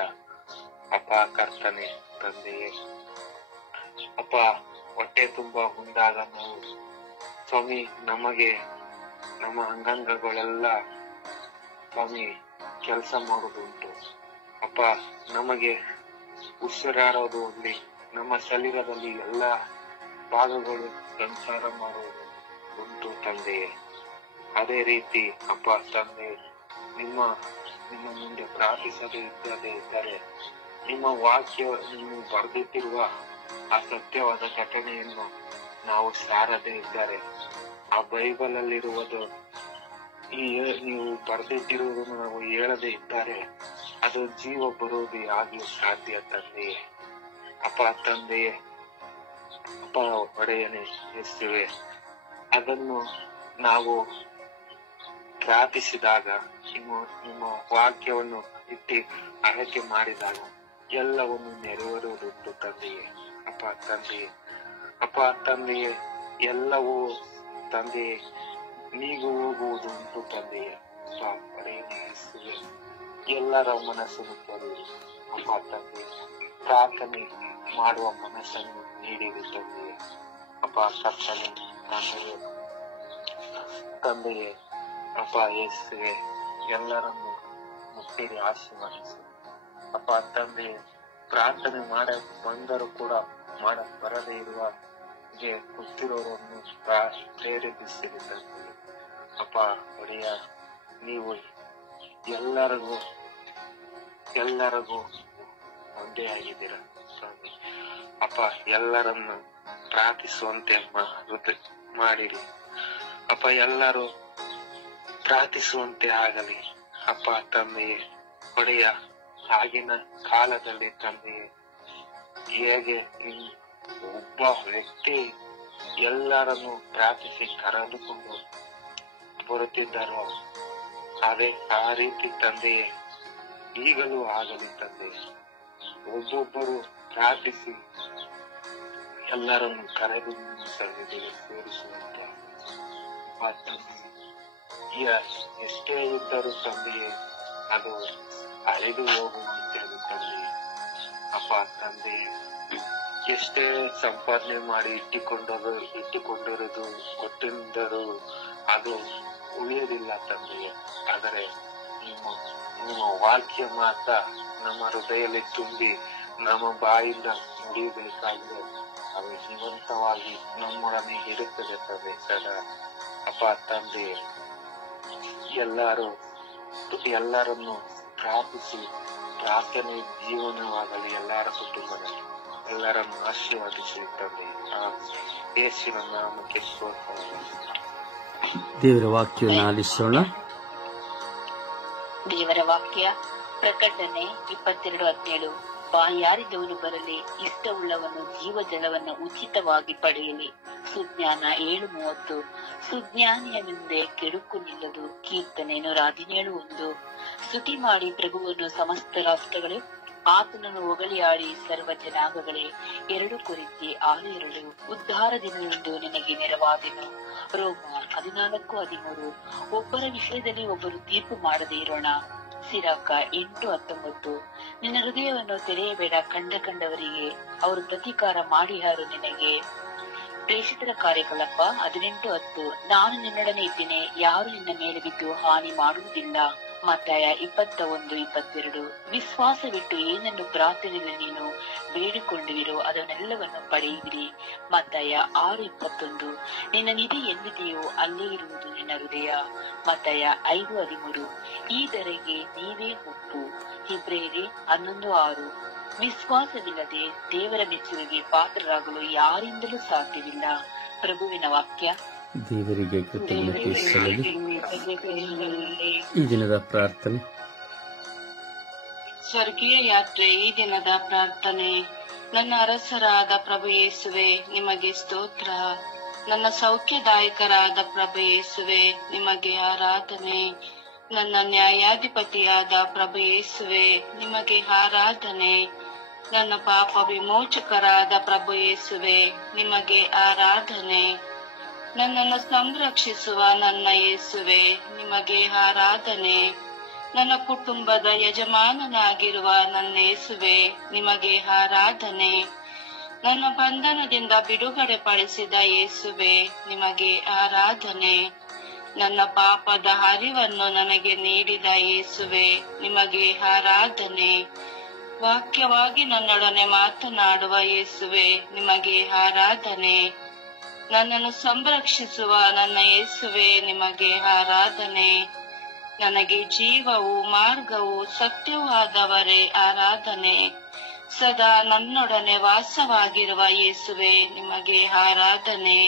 ಅಪ್ಪ ಕರ್ತನೆ ತಂದೆಯೇ. ಅಪ್ಪ ಹೊಟ್ಟೆ ತುಂಬಾ ಉಂಡಾಗ ನಾವು ಸ್ವಾಮಿ ನಮಗೆ ನಮ್ಮ ಅಂಗಾಂಗಗಳೆಲ್ಲ ಸ್ವಾಮಿ ಕೆಲಸ ಮಾಡುವುದುಂಟು ಅಪ್ಪ. ನಮಗೆ ಉಸಿರಾಡೋದು ಅಲ್ಲಿ ನಮ್ಮ ಶರೀರದಲ್ಲಿ ಎಲ್ಲ ಭಾಗಗಳು ಸಂಚಾರ ಮಾಡುವುದು ಉಂಟು ತಂದೆಯೇ. ಅದೇ ರೀತಿ ಅಪ್ಪ ತಂದೆ, ನಿಮ್ಮ ಮುಂದೆ ಪ್ರಾರ್ಥಿಸದೇ ಇದ್ದರೆ ನಿಮ್ಮ ವಾಕ್ಯ ನೀವು ಬರೆದಿಟ್ಟಿರುವ ಆ ಸತ್ಯವಾದ ಘಟನೆಯನ್ನು ನಾವು ಸಾರದೇ ಇದ್ದಾರೆ, ಆ ಬೈಬಲ್ ಅಲ್ಲಿರುವುದು ನೀವು ಬರೆದಿಟ್ಟಿರುವುದನ್ನು ನಾವು ಹೇಳದೇ ಇದ್ದಾರೆ, ಅದು ಜೀವ ಬರುವುದು ಆಗಲು ಸಾಧ್ಯ ತಂದೆಯೇ. ಅಪ್ಪ ತಂದೆಯೇ, ಅಪ್ಪ ಒಡೆಯನೆ ಯೇಸುವೆ, ಅದನ್ನು ನಾವು ಪ್ರಾರ್ಥಿಸಿದಾಗ ನಿಮ್ಮ ವಾಕ್ಯವನ್ನು ಇಟ್ಟು ಆಯ್ಕೆ ಮಾಡಿದಾಗ ಎಲ್ಲವನ್ನು ನೆರವೇರುವುದುಂಟು ತಂದೆಯೇ. ಅಪ್ಪ ತಂದೆಯೇ, ಅಪ್ಪ ತಂದೆಯೇ, ಎಲ್ಲವೂ ತಂದೆಯೇ ನೀಗು ಹೋಗುವುದು ಉಂಟು ತಂದೆಯೇ. ಅಪ್ಪ ಒಡೆಯನೆ ಯೇಸುವೆ, ಎಲ್ಲರ ಮನಸ್ಸನ್ನು ತೆರೆಯಿರಿ ಅಪ್ಪ ತಂದೆ. ಪ್ರಾರ್ಥನೆ ಮಾಡುವ ಮನಸ್ಸನ್ನು ನೀಡಿರಿ ತಂದೆಯೇ. ಅಪ್ಪ ಕರ್ತನೆ ತಂದೆಯೇ ಅಪ್ಪ ಯೇಸುವೆ ಎಲ್ಲರನ್ನು ಮುಟ್ಟಿರಿ ಆಶೀರ್ವದಿಸಿ ಅಪ್ಪ ತಂದೆ. ಪ್ರಾರ್ಥನೆ ಮಾಡ ಬಂದರೂ ಕೂಡ ಮಾಡ ಬರದೇ ಇರುವ ಗೊತ್ತಿರೋರನ್ನು ಪ್ರೇರೇಪಿಸಿರಿ ತಂದೆ. ಅಪ್ಪ ಒಡೆಯ ನೀವು ಎಲ್ಲರಿಗೂ ಒಂದೇ ಆಗಿದ್ದೀರ ಸ್ವಾಮಿ. ಅಪ್ಪ ಎಲ್ಲರನ್ನು ಪ್ರಾರ್ಥಿಸುವಂತೆ ಮಾಡಿರಿ ಅಪ್ಪ. ಎಲ್ಲರೂ ಪ್ರಾರ್ಥಿಸುವಂತೆ ಆಗಲಿ ಅಪ್ಪ ತಂದೆಯೇ. ಒಡೆಯ ಆಗಿನ ಕಾಲದಲ್ಲಿ ತಂದೆಯೇ ಹೇಗೆ ಒಬ್ಬ ವ್ಯಕ್ತಿ ಎಲ್ಲರನ್ನು ಪ್ರಾರ್ಥಿಸಿ ಕರೆದುಕೊಂಡು ಬರುತ್ತಿದ್ದಾರೋ ಅದೇ ಆ ರೀತಿ ತಂದೆಯೇ ಈಗಲೂ ಆಗಲಿ ತಂದೆಯೇ. ಒಬ್ಬೊಬ್ಬರು ಪ್ರಾರ್ಥಿಸಿ ಎಲ್ಲರನ್ನು ಕರೆದು ಸನ್ನಿಧಿಗೆ ಸೇರಿಸುವಂತೆ ಎಷ್ಟೇ ಇದ್ದರೂ ತಂದೆಯೇ ಅದು ಅಳೆದು ಹೋಗುವಂತೆ ತಂದೆಯೇ. ಅಪ್ಪ ತಂದೆಯೇ ಎಷ್ಟೇ ಸಂಪಾದನೆ ಮಾಡಿ ಇಟ್ಟುಕೊಂಡಿರೋದು ಕೊಟ್ಟಿದ್ದರೂ ಅದು ಉಳಿಯೋದಿಲ್ಲ ತಂದೆಯೇ. ಆದರೆ ನಿಮ್ಮ ವಾಕ್ಯ ಮಾತ್ರ ನಮ್ಮ ಹೃದಯದಲ್ಲಿ ತುಂಬಿ ನಮ್ಮ ಬಾಯಿಂದ ನುಡಿಯಬೇಕಾಗಿದೆ. ಅದು ಜೀವಂತವಾಗಿ ನಮ್ಮೊಡನೆ ಇರುತ್ತದೆ ತಂದೆ ಸದಾ. ಅಪ್ಪ ತಂದೆ ಎಲ್ಲರನ್ನು ಪ್ರಾರ್ಥಿಸಿ ಪ್ರಾರ್ಥನೆ ಜೀವನವಾಗಲಿ ಎಲ್ಲರ ಕುಟುಂಬದಲ್ಲಿ ಎಲ್ಲರನ್ನು ಆಶೀರ್ವದಿಸಿ ತಂದೆ. ಯೇಸುವಿನ ನಾಮಕ್ಕೆ ಸ್ತೋತ್ರ. ದೇವರ ವಾಕ್ಯವನ್ನು ಆಲಿಸೋಣ. ದೇವರ ವಾಕ್ಯ ಪ್ರಕಟಣೆ 22:17. ಬಾಯಾರಿದವನು ಬರಲಿ, ಇಷ್ಟವುಳ್ಳವನು ಜೀವಜಲವನ್ನು ಉಚಿತವಾಗಿ ಪಡೆಯಲಿ. ಸುಜ್ಞಾನ 7:30. ಸುಜ್ಞಾನಿಯ ಮುಂದೆ ಕೆಡುಕು ನಿಲ್ಲದು. ಕೀರ್ತನೆ 117:1. ಸ್ತುತಿ ಮಾಡಿ ಪ್ರಭುವನ್ನು ಸಮಸ್ತ ರಾಷ್ಟ್ರಗಳೇ, ಆತನನ್ನು ಹೊಗಳಿ ಆಡಿ ಸರ್ವ ಜನಾಂಗಗಳೇ. 2 ಕೊರಿಂಥಿ 6:2. ಉದ್ಧಾರ ದಿನವೆಂದು ನಿನಗೆ ನೆರವಾದೆನು. ರೋಮ 14:13. ಒಬ್ಬರ ವಿಷಯದಲ್ಲಿ ಒಬ್ಬರು ತೀರ್ಪು ಮಾಡದೇ ಇರೋಣ. ಸಿರಾಕ 8:19. ನಿನ್ನ ಹೃದಯವನ್ನು ತೆರೆಯಬೇಡ ಕಂಡವರಿಗೆ, ಅವರು ಪ್ರತೀಕಾರ ಮಾಡಿಹಾರು ನಿನಗೆ. ಪ್ರೇಷಿತರ ಕಾರ್ಯಕಲಾಪ 18:10. ನಾನು ನಿನ್ನೊಡನೆ ಇದ್ದೇನೆ, ಯಾರು ನಿನ್ನ ಮೇಲೆ ಬಿದ್ದು ಹಾನಿ ಮಾಡುವುದಿಲ್ಲ. ಮತ್ತಾಯ 21:22. ವಿಶ್ವಾಸವಿಟ್ಟು ಏನನ್ನು ಪ್ರಾರ್ಥನೆಯಲ್ಲಿ ನೀನು ಬೇಡಿಕೊಂಡಿರೋ ಅದನ್ನೆಲ್ಲವನ್ನು ಪಡೆಯುವಿರಿ. ಮತ್ತಾಯ 6:21. ನಿನ್ನ ನಿಧಿ ಎಲ್ಲಿದೆಯೋ ಅಲ್ಲೇ ಇರುವುದು ನಿನ್ನ ಹೃದಯ. ಮತ್ತಾಯ 5:13. ಈ ಧರೆಗೆ ನೀವೇ ಒಪ್ಪು. ಇಬ್ರಿಯರೇ 11:6. ವಿಶ್ವಾಸವಿಲ್ಲದೆ ದೇವರ ಮೆಚ್ಚುಗೆಗೆ ಪಾತ್ರರಾಗಲು ಯಾರಿಂದಲೂ ಸಾಧ್ಯವಿಲ್ಲ. ಪ್ರಭುವಿನ ವಾಕ್ಯ. ದೇವರಿಗೆ ಕೃತಜ್ಞತೆ ಸಲ್ಲಲಿ. ಈ ದಿನದ ಪ್ರಾರ್ಥನೆ. ಸ್ವರ್ಗೀಯ ಯಾತ್ರೆ. ಈ ದಿನದ ಪ್ರಾರ್ಥನೆ. ನನ್ನ ಅರಸರಾದ ಪ್ರಭು ಯೇಸುವೆ, ನಿಮಗೆ ಸ್ತೋತ್ರ. ನನ್ನ ಸೌಖ್ಯದಾಯಕರಾದ ಪ್ರಭು ಯೇಸುವೆ, ನಿಮಗೆ ಆರಾಧನೆ. ನನ್ನ ನ್ಯಾಯಾಧಿಪತಿಯಾದ ಪ್ರಭು ಯೇಸುವೆ, ನಿಮಗೆ ಆರಾಧನೆ. ನನ್ನ ಪಾಪ ವಿಮೋಚಕರಾದ ಪ್ರಭು ಯೇಸುವೆ, ನಿಮಗೆ ಆರಾಧನೆ. ನನ್ನನ್ನು ಸಂರಕ್ಷಿಸುವ ನನ್ನ ಯೇಸುವೆ, ನಿಮಗೆ ಆರಾಧನೆ. ನನ್ನ ಕುಟುಂಬದ ಯಜಮಾನನಾಗಿರುವ ನನ್ನ ಯೇಸುವೆ, ನಿಮಗೆ ಆರಾಧನೆ. ನನ್ನ ಬಂಧನದಿಂದ ಬಿಡುಗಡೆ ಪಡಿಸಿದ ಯೇಸುವೆ, ನಿಮಗೆ ಆರಾಧನೆ. ನನ್ನ ಪಾಪದ ಅರಿವನ್ನು ನನಗೆ ನೀಡಿದ ಯೇಸುವೆ, ನಿಮಗೆ ಆರಾಧನೆ. ವಾಕ್ಯವಾಗಿ ನನ್ನೊಡನೆ ಮಾತನಾಡುವ ಯೇಸುವೆ, ನಿಮಗೆ ಆರಾಧನೆ. ನನ್ನನ್ನು ಸಂರಕ್ಷಿಸುವ ನನ್ನ ಯೇಸುವೆ, ನಿಮಗೆ ಆರಾಧನೆ. ನನಗೆ ಜೀವವು ಮಾರ್ಗವು ಸತ್ಯವೂ ಆದವರೇ ಆರಾಧನೆ. ಸದಾ ನನ್ನೊಡನೆ ವಾಸವಾಗಿರುವ ಯೇಸುವೆ, ನಿಮಗೆ ಆರಾಧನೆ.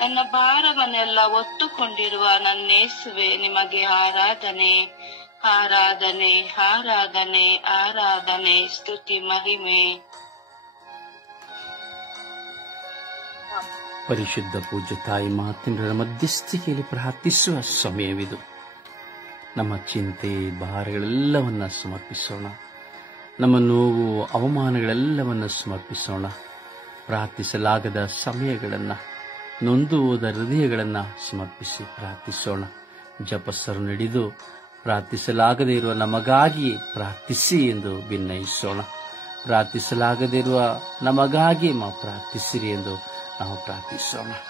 ನನ್ನ ಭಾರವನ್ನೆಲ್ಲ ಹೊತ್ತುಕೊಂಡಿರುವ ನನ್ನ ಯೇಸುವೆ, ನಿಮಗೆ ಆರಾಧನೆ. ಆರಾಧನೆ, ಆರಾಧನೆ, ಆರಾಧನೆ, ಸ್ತುತಿ, ಮಹಿಮೆ. ಪರಿಶುದ್ಧ ಪೂಜ್ಯ ತಾಯಿ ಮಾತೆಯರ ಮಧ್ಯಸ್ಥಿಕೆಯಲ್ಲಿ ಪ್ರಾರ್ಥಿಸುವ ಸಮಯವಿದು. ನಮ್ಮ ಚಿಂತೆ ಭಾರಗಳೆಲ್ಲವನ್ನ ಸಮರ್ಪಿಸೋಣ. ನಮ್ಮ ನೋವು ಅವಮಾನಗಳೆಲ್ಲವನ್ನ ಸಮರ್ಪಿಸೋಣ. ಪ್ರಾರ್ಥಿಸಲಾಗದ ಸಮಯಗಳನ್ನು, ನೊಂದು ಹೋದ ಹೃದಯಗಳನ್ನು ಸಮರ್ಪಿಸಿ ಪ್ರಾರ್ಥಿಸೋಣ. ಜಪಸ್ಸರು ನಡೆದು ಪ್ರಾರ್ಥಿಸಲಾಗದೇ ಇರುವ ನಮಗಾಗಿ ಪ್ರಾರ್ಥಿಸಿ ಎಂದು ಭಿನ್ನಯಿಸೋಣ. ಪ್ರಾರ್ಥಿಸಲಾಗದೇ ಇರುವ ನಮಗಾಗಿ ಪ್ರಾರ್ಥಿಸಿರಿ ಎಂದು ನಾವು ಪ್ರಾರ್ಥಿಸೋಣ.